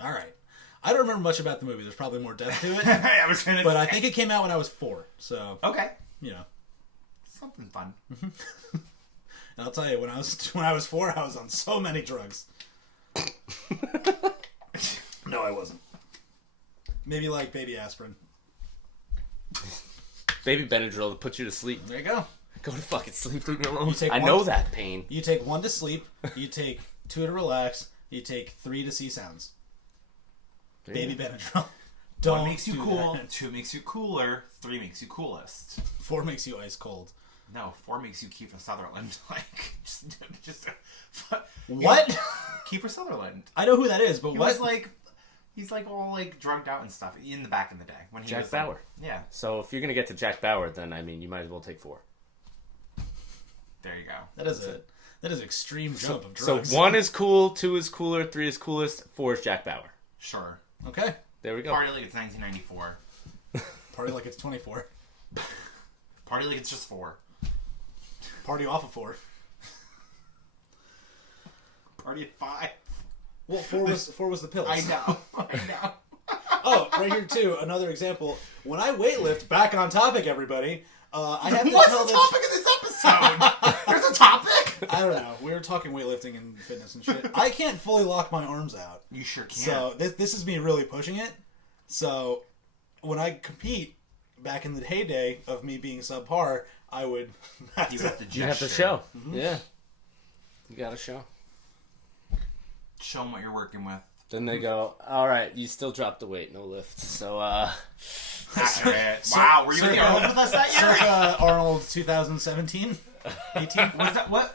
All right. I don't remember much about the movie. There's probably more depth to it, I was gonna but say. I think it came out when I was 4. So Okay, you know. something fun. And And I'll tell you, when I was 4, I was on so many drugs. No, I wasn't. Maybe like baby aspirin. Baby Benadryl to put you to sleep. There you go. Go to fucking sleep. Leave me alone. take I one- know that pain. You take 1 to sleep. You take 2 to relax. You take 3 to see sounds. Baby Benadryl. Don't 1 makes you do cool. that. 2 makes you cooler. 3 makes you coolest. 4 makes you ice cold. No, 4 makes you Kiefer Sutherland. Like, just What? Kiefer Sutherland. I know who that is, but He what? was like, he's like all like drugged out and stuff in the back in the day when he Jack was like- Bauer. yeah, So if you're gonna get to Jack Bauer, then I mean, you might as well take 4. there you go. That is an extreme jump of So drugs. 1 is cool, 2 is cooler, 3 is coolest, 4 is Jack Bauer. Sure. Okay. There we go. Party like it's 1994. Party like it's 24. Party like it's just 4. Party off of 4. Party at 5. Well, 4 was the pills. I know. I know. Oh, right here too. Another example. When I weightlift, back on topic, everybody. I have to What's tell the this. topic of this episode? There's a topic. I don't know. We were talking weightlifting and fitness and shit. I can't fully lock my arms out. You sure can. So this is me really pushing it. So when I compete, back in the heyday of me being subpar, I would have You to. have to You have to gesture. show. Yeah. You gotta show. Show them what you're working with. Then they go, all right, you still dropped the weight, no lift. So, Wow, were you in the Arnold with us that year? Arnold 2017, 18. Was that what?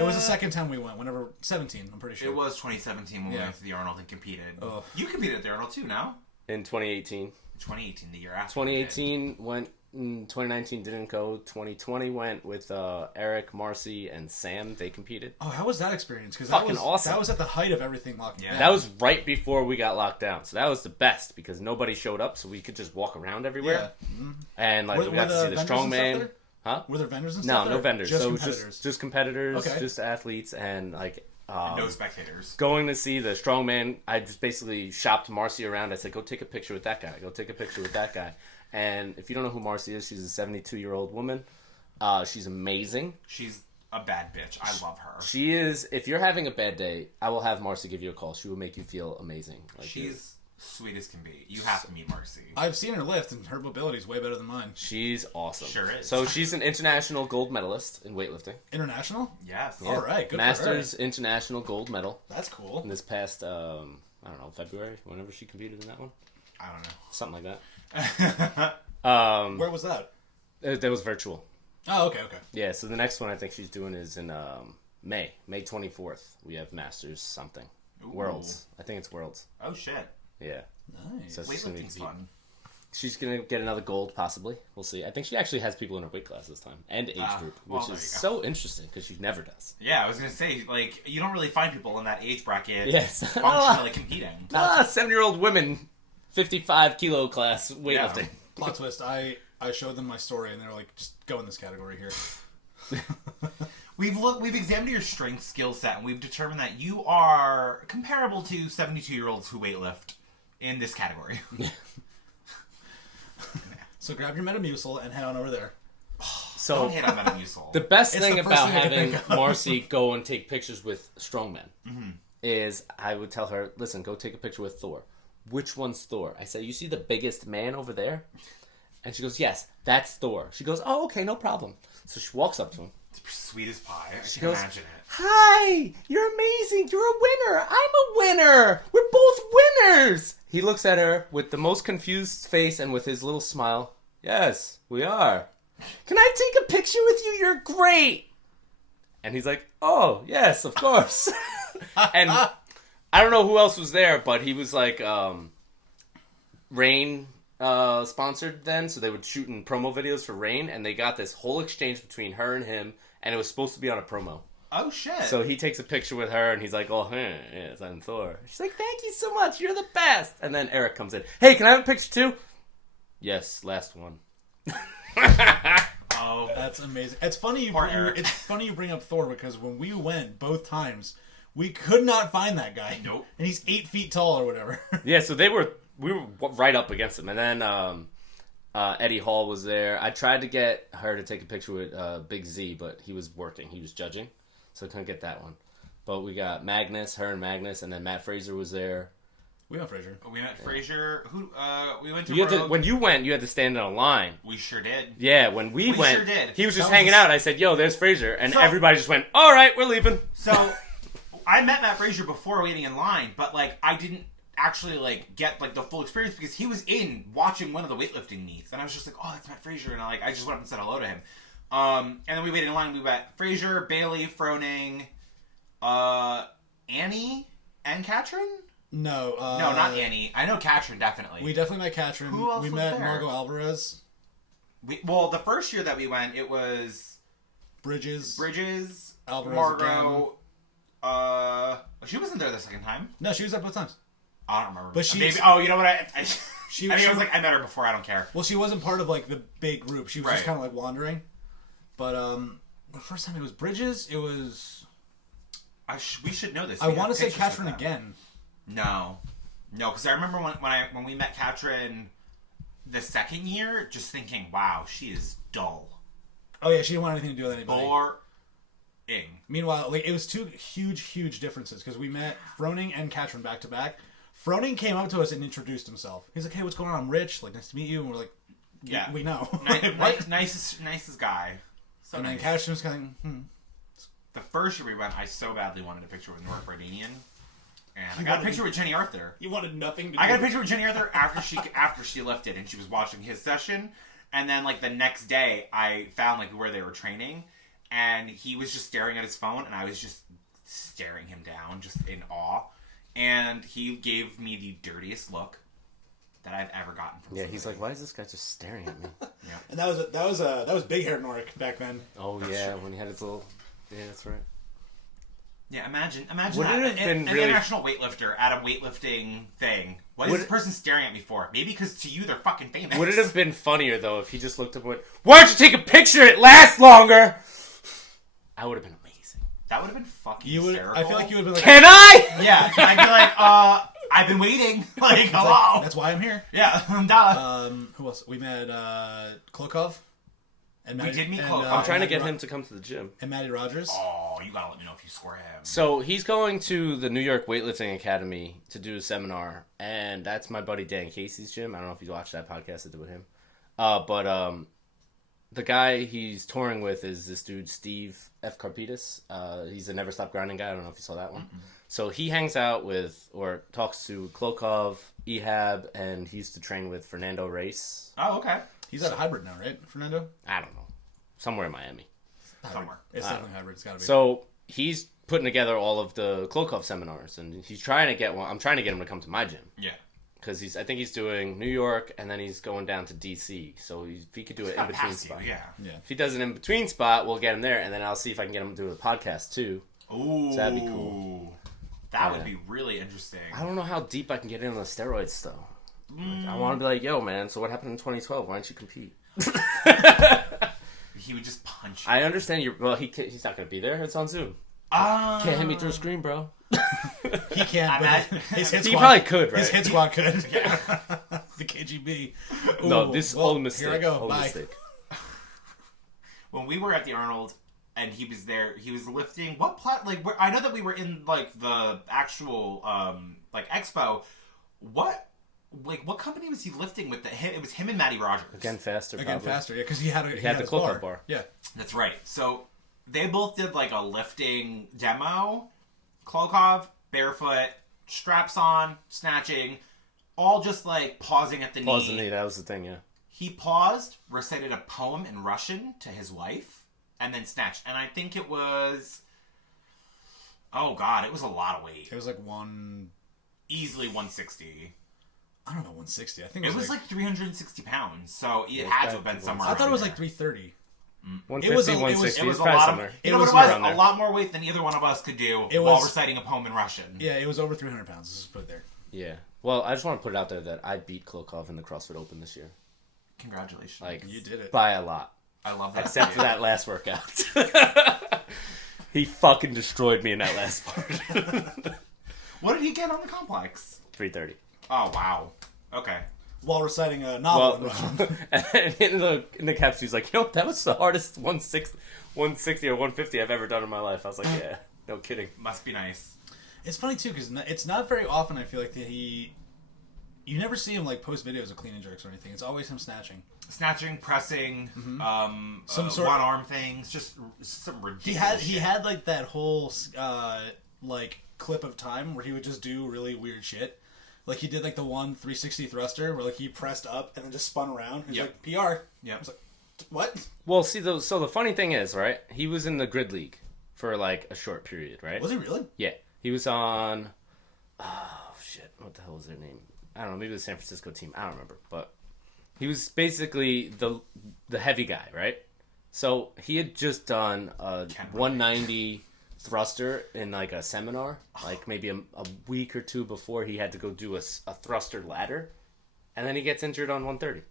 It was the second time we went. Whenever 17, I'm pretty sure. It was 2017 when we Yeah. went to the Arnold and competed. Ugh. You competed at the Arnold too, no? in 2018. 2018, the year after. 2018 went, 2019 didn't go. 2020 went with Eric, Marcy, and Sam. They competed. Oh, how was that experience? Because Fucking awesome. That was at the height of everything locking down. Yeah. That was right before we got locked down. So that was the best because nobody showed up, so we could just walk around everywhere. Yeah. And like we got to see the vendors and stuff strongman. there? Huh? Were there vendors and No, stuff? no there? vendors. Just So competitors. just competitors, Okay. just athletes, and like No spectators. going to see the strongman. I just basically shopped Marcy around. I said, "Go take a picture with that guy. Go take a picture with that guy." And if you don't know who Marcy is, she's a 72-year-old woman. She's amazing. She's a bad bitch. I love her. She is. If you're having a bad day, I will have Marcy give you a call. She will make you feel amazing. Like She's sweet as can be. You have to meet Marcy. I've seen her lift, and her mobility is way better than mine. she's awesome. Sure is. So she's an international gold medalist in weightlifting. International? Yes. All right, good Masters for her. international gold medal That's cool. in this past, I don't know, February, whenever she competed in that one. I don't Something like know. that. Where was that? That was virtual. Oh, okay. Yeah, so the next one I think she's doing is in May 24th. We have Masters something. Ooh. Worlds. I think it's Worlds. Oh shit. Yeah. Nice. So she's gonna Weightlifting's be- fun. She's going to get another gold, possibly. We'll see. I think she actually has people in her weight class this time. And age group, well, which there is you go. so interesting because she never does. Yeah, I was gonna say, like, you don't really find people in that age bracket Yes. functionally competing. 7-year-old women, 55-kilo class weightlifting. Plot twist. I showed them my story, and they're like, just go in this category here. We've examined your strength skill set, and we've determined that you are comparable to 72-year-olds who weightlift in this category. So grab your Metamucil and head on over there. So Don't hit on Metamucil. the best It's thing the first about thing I can having think of. Marcy go and take pictures with strongmen is I would tell her, listen, go take a picture with Thor. Which one's Thor? I said, you see the biggest man over there? And she goes, yes, that's Thor. She goes, oh, okay, no problem. So she walks up to him. It's sweet as pie. I can goes, imagine it. Hi, you're amazing. You're a winner. I'm a winner. We're both winners. He looks at her with the most confused face and with his little smile. Yes, we are. Can I take a picture with you? You're great. And he's like, oh, yes, of course. And I don't know who else was there, but he was like, Rain sponsored then, so they would shoot in promo videos for Rain, and they got this whole exchange between her and him, and it was supposed to be on a promo. Oh, shit. So he takes a picture with her, and he's like, oh, yes, I'm Thor. She's like, thank you so much, you're the best. And then Eric comes in, hey, can I have a picture too? Yes, last one. Oh, That's amazing. It's funny Poor Eric. it's funny you bring up Thor because when we went both times, we could not find that guy. Nope. And he's 8 feet tall or whatever. Yeah, so we were right up against him. And then Eddie Hall was there. I tried to get her to take a picture with Big Z, but he was working. He was judging, so I couldn't get that one. But we got Magnus, her and Magnus, and then Matt Fraser was there. We met Fraser. We met Fraser. Who? We went to. You had to, when you went, you had to stand in a line. We sure did. Yeah, when we went, sure did. he was just hanging out. I said, "Yo, there's Fraser," and everybody just went, "All right, we're leaving." So, I met Matt Fraser before waiting in line, but like I didn't actually like get like the full experience because he was in watching one of the weightlifting meets, and I was just like, "Oh, that's Matt Fraser," and I just went up and said hello to him. And then we waited in line. We met Fraser, Bailey, Froning, Annie, and Katrin. No, No, not Annie. I know Katrin definitely. We definitely met Katrin. Who else we was met there? Margot Alvarez. Well, the first year that we went, it was Bridges, Margot. Alvarez She wasn't there the second time. No, she was there both times. I don't remember. But she's- maybe. Oh, you know what? I think She I was like, I met her before. I don't care. Well, she wasn't part of like the big group. She was just Right. kind of like wandering. But the first time it was Bridges. It was. We should know this. I We want have to say pictures Katrin of them. again. No, because I remember when we met Katrin the second year, just thinking, wow, she is dull. Oh yeah, she didn't want anything to do with anybody. Boring. Meanwhile, like it was two huge differences because we met Froning and Katrin back to back. Froning came up to us and introduced himself. He's like, "Hey, what's going on? I'm Rich. Like, nice to meet you." And we're like, Yeah, we know." nicest guy. So And nice. then Katrin was kind of, The first year we went, I so badly wanted a picture with Nora Bardanian. And I got a picture with Jenny Arthur. You wanted nothing to do. I got a picture with Jenny Arthur after she lifted and she was watching his session. And then like the next day I found like where they were training and he was just staring at his phone and I was just staring him down just in awe. And he gave me the dirtiest look that I've ever gotten from Yeah, somebody. he's like, "Why is this guy just staring at me?" Yeah. And that was big hair Norick back then. Oh yeah, when he had his little. Yeah, that's right. Yeah, imagine Would that. it have been An really- international weightlifter at a weightlifting thing. What is Would this it- person staring at me for? Maybe because to you they're fucking famous. Would it have been funnier though if he just looked up and went, "Why don't you take a picture? It lasts longer." I would have been amazing. That would have been fucking You would. hysterical. I feel like you would have been like, Can I? Yeah, I'd be like, I've been waiting. Like, hello. "That's why I'm here." Yeah, duh. Who else? We met Klokov. And We did meet Klokov. I'm trying to Matty get Ro- him to come to the gym. And Matty Rogers. Oh, you gotta let me know if you score him. So he's going to the New York Weightlifting Academy to do a seminar, and that's my buddy Dan Casey's gym. I don't know if you watched that podcast I did with him. But the guy he's touring with is this dude, Steve F. Carpitas. He's a Never Stop Grinding guy. I don't know if you saw that one. Mm-hmm. So he hangs out with, or talks to Klokov, Ehab, and he used to train with Fernando Reyes. Oh, okay. He's at Hybrid now, right, Fernando? I don't know. Somewhere in Miami. Somewhere. It's definitely Hybrid. It's got to be. So he's putting together all of the Klokov seminars, and he's trying to get one. I'm trying to get him to come to my gym. Yeah. Because I think he's doing New York, and then he's going down to DC. So if he could do an in-between spot. Yeah. If he does an in-between spot, we'll get him there, and then I'll see if I can get him to do a podcast, too. Ooh. So that'd be cool. That would be really interesting. I don't know how deep I can get in on the steroids, though. Like, I want to be like, "Yo, man, so what happened in 2012? Why didn't you compete?" He would just punch you. I understand you're... Well, he's not going to be there. It's on Zoom. Can't hit me through a screen, bro. He can't, but his hit He squad, probably could, right? His hit squad could. The KGB. Ooh, No, this well, whole mistake. Here I go. Whole Bye. mistake. When we were at the Arnold and he was there, he was lifting I know that we were in like the actual like expo. What company was he lifting with? It was him and Matty Rogers. Again, faster, Again, probably. faster. Yeah, because he had had the his Klokov bar. Yeah. That's right. So they both did like a lifting demo. Klokov, barefoot, straps on, snatching, all just like pausing at the Pause knee. the knee, that was the thing, yeah. He paused, recited a poem in Russian to his wife, and then snatched. And I think it was... Oh, God, it was a lot of weight. It was like Easily 160. I don't know, 160. I think It was like 360 pounds, so it was had to back have been to somewhere I thought it around was there. like 330. 150, It was 160, It was it's a probably lot somewhere. of... You know what it was was? around there. A lot more weight than either one of us could do It while was- reciting a poem in Russian. Yeah, it was over 300 pounds. Let's just put it there. Yeah. Well, I just want to put it out there that I beat Klokov in the CrossFit Open this year. Congratulations. Like, You did it. by a lot. I love that. Except for that last workout. He fucking destroyed me in that last part. What did he get on the complex? 330. Oh, wow. Okay. while reciting a novel. And in the caption, he's like, that was the hardest 160 or 150 I've ever done in my life. I was like, yeah, no kidding. Must be nice. It's funny, too, because it's not very often, I feel like, that you never see him, like, post videos of clean and jerks or anything. It's always him snatching. Snatching, pressing, Some sort of one-arm things, just some ridiculous He had, like, that whole, like, clip of time where he would just do really weird shit. Like, he did, like, the 360 thruster where, like, he pressed up and then just spun around. He's like, PR. Yeah. I was like, what? Well, see, so the funny thing is, right, he was in the Grid League for, like, a short period, right? Was he really? Yeah. He was on... Oh, shit. What the hell was their name? I don't know. Maybe the San Francisco team. I don't remember. But he was basically the heavy guy, right? So he had just done a 190 thruster in, like, a seminar. Like, maybe a week or two before he had to go do a thruster ladder. And then he gets injured on 130.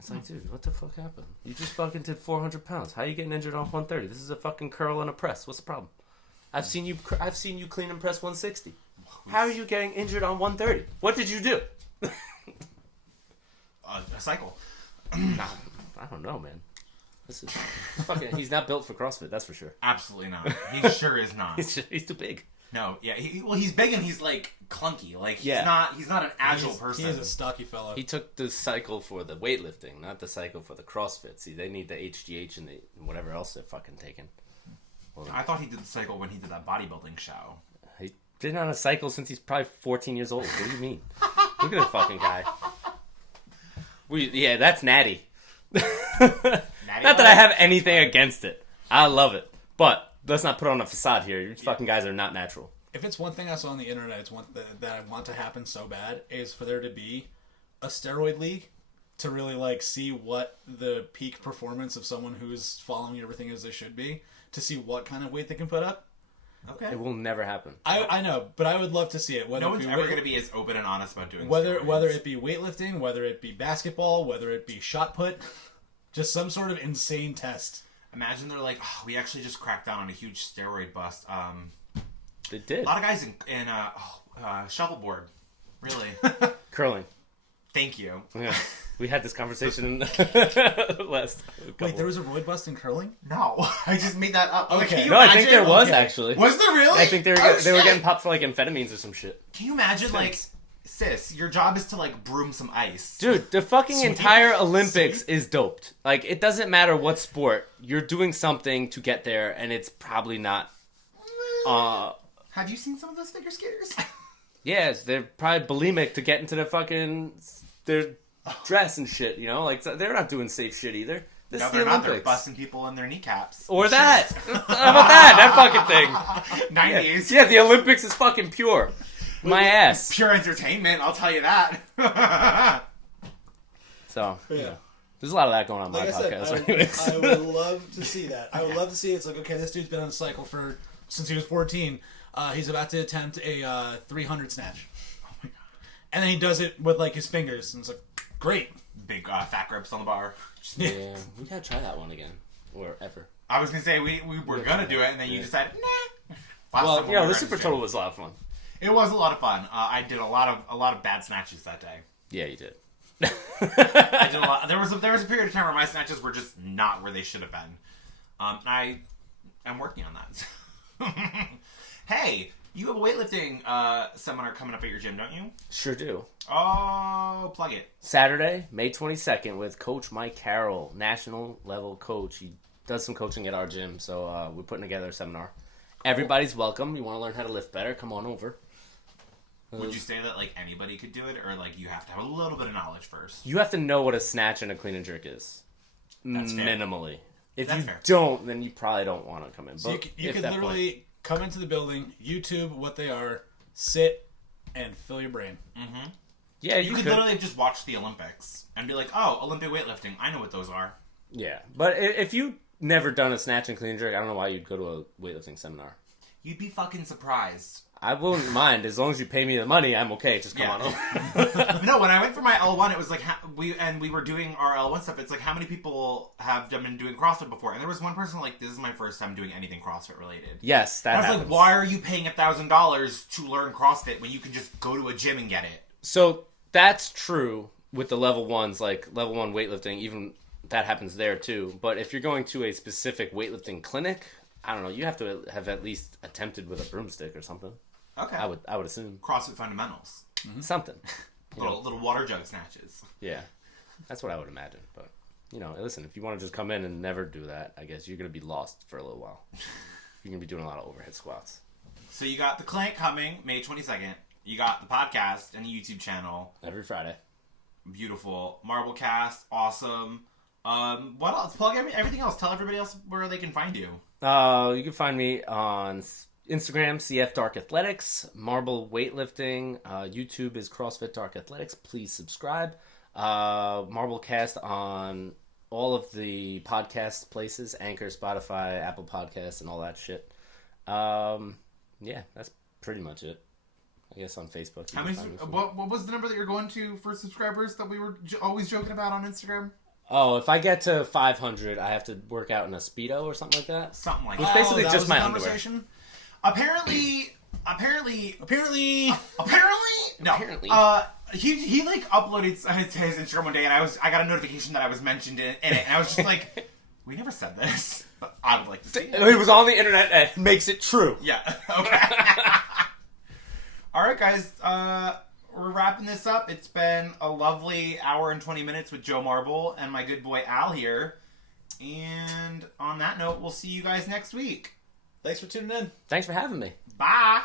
It's like, dude, what the fuck happened? You just fucking did 400 pounds. How are you getting injured on 130? This is a fucking curl and a press. What's the problem? I've seen you clean and press 160. How are you getting injured on 130? What did you do? A cycle. Nah, I don't know, man. This is fucking. He's not built for CrossFit, that's for sure. Absolutely not. He sure is not. He's too big. No, yeah. He's big and he's like clunky. Like he's Yeah. not an agile person. He is a stocky fellow. He took the cycle for the weightlifting, not the cycle for the CrossFit. See, they need the HGH and whatever else they're fucking taking. Well, I thought he did the cycle when he did that bodybuilding show. He's been on a cycle since he's probably 14 years old. What do you mean? Look at the fucking guy. Yeah, that's natty. Not that I have anything against it. I love it. But let's not put on a facade here. You fucking guys are not natural. If it's one thing I saw on the internet, it's one that I want to happen so bad, is for there to be a steroid league to really, like, see what the peak performance of someone who's following everything as they should be, to see what kind of weight they can put up. Okay. It will never happen. I know, but I would love to see it. No one's ever going to be as open and honest about doing whether steroids. it be weightlifting, whether it be basketball, whether it be shot put, just some sort of insane test. Imagine they're like, oh, we actually just cracked down on a huge steroid bust. They did. A lot of guys in shuffleboard. Really. Curling. Thank you. Yeah. We had this conversation last couple. Wait, there was a roid bust in curling? No, I just made that up. Okay. Can you No, I think imagine? there was Okay. actually. Was there really? I think they were getting popped for like amphetamines or some shit. Can you imagine, like, sis, your job is to, like, broom some ice. Dude, the fucking entire Olympics is doped. Like, it doesn't matter what sport. You're doing something to get there, and it's probably not... Have you seen some of those figure skaters? Yes, they're probably bulimic to get into their dress and shit, you know? Like, they're not doing safe shit either. This No, is the they're not. Olympics. They're busting people in their kneecaps. Or that. How about that? That fucking thing. 90s. Yeah, the Olympics is fucking pure. My ass. Pure entertainment, I'll tell you that. So, Yeah. yeah. There's a lot of that going on Like my I podcast. said, anyways. I would love to see that. I would love to see it's like, okay, this dude's been on a cycle since he was 14. He's about to attempt a 300 snatch. Oh my god! And then he does it with like his fingers, and it's like, great. Big fat grips on the bar. Yeah, we gotta try that one again. Or ever. I was gonna say we were gonna do it, and then you decided, nah. Last Well, time you know, we were the in Super gym. Total was a lot of fun. It was a lot of fun. I did a lot of bad snatches that day. Yeah, you did. I did a lot. There was a period of time where my snatches were just not where they should have been. And I'm working on that. Hey, you have a weightlifting seminar coming up at your gym, don't you? Sure do. Oh, plug it. Saturday, May 22nd, with Coach Mike Carroll, national level coach. He does some coaching at our gym, so we're putting together a seminar. Everybody's welcome. You want to learn how to lift better? Come on over. Would you say that like anybody could do it, or like you have to have a little bit of knowledge first? You have to know what a snatch and a clean and jerk is. That's fair. Minimally. If That's you fair. don't, then you probably don't want to come in. So But you if could that literally point- come into the building, YouTube what they are, sit, and fill your brain. Yeah, You could literally just watch the Olympics and be like, "Oh, Olympic weightlifting. I know what those are." Yeah, but if you never done a snatch and clean and jerk, I don't know why you'd go to a weightlifting seminar. You'd be fucking surprised. I wouldn't mind as long as you pay me the money. I'm okay. Just come on over. No, when I went for my L1, it was like we were doing our L1 stuff. It's like how many people have been doing CrossFit before? And there was one person like, "This is my first time doing anything CrossFit related." Yes, that And I was happens. like, "Why are you paying $1,000 to learn CrossFit when you can just go to a gym and get it?" So that's true, with the level ones, like level 1 weightlifting, even that happens there too. But if you're going to a specific weightlifting clinic, I don't know, you have to have at least attempted with a broomstick or something. Okay. I would assume. CrossFit fundamentals. Something. Little water jug snatches. Yeah. That's what I would imagine. But, listen, if you want to just come in and never do that, I guess you're going to be lost for a little while. You're going to be doing a lot of overhead squats. So you got the clinic coming May 22nd. You got the podcast and the YouTube channel. Every Friday. Beautiful. Marblecast. Awesome. What else? Plug everything else. Tell everybody else where they can find you. You can find me on Instagram, CF Dark Athletics, Marble Weightlifting. YouTube is CrossFit Dark Athletics. Please subscribe. Marblecast on all of the podcast places, Anchor, Spotify, Apple Podcasts, and all that shit. Yeah, that's pretty much it. I guess on Facebook. How many? What was the number that you're going to for subscribers that we were always joking about on Instagram? Oh, if I get to 500, I have to work out in a Speedo or something like that. Something like It's that. basically just my underwear. Apparently. No. Apparently. He like uploaded to his Instagram one day, and I got a notification that I was mentioned in it, and I was just like, we never said this, but I would like to see it. It was on the internet, and it makes it true. Yeah. Okay. All right, guys. We're wrapping this up. It's been a lovely hour and 20 minutes with Joe Marble and my good boy Al here. And on that note, we'll see you guys next week. Thanks for tuning in. Thanks for having me. Bye.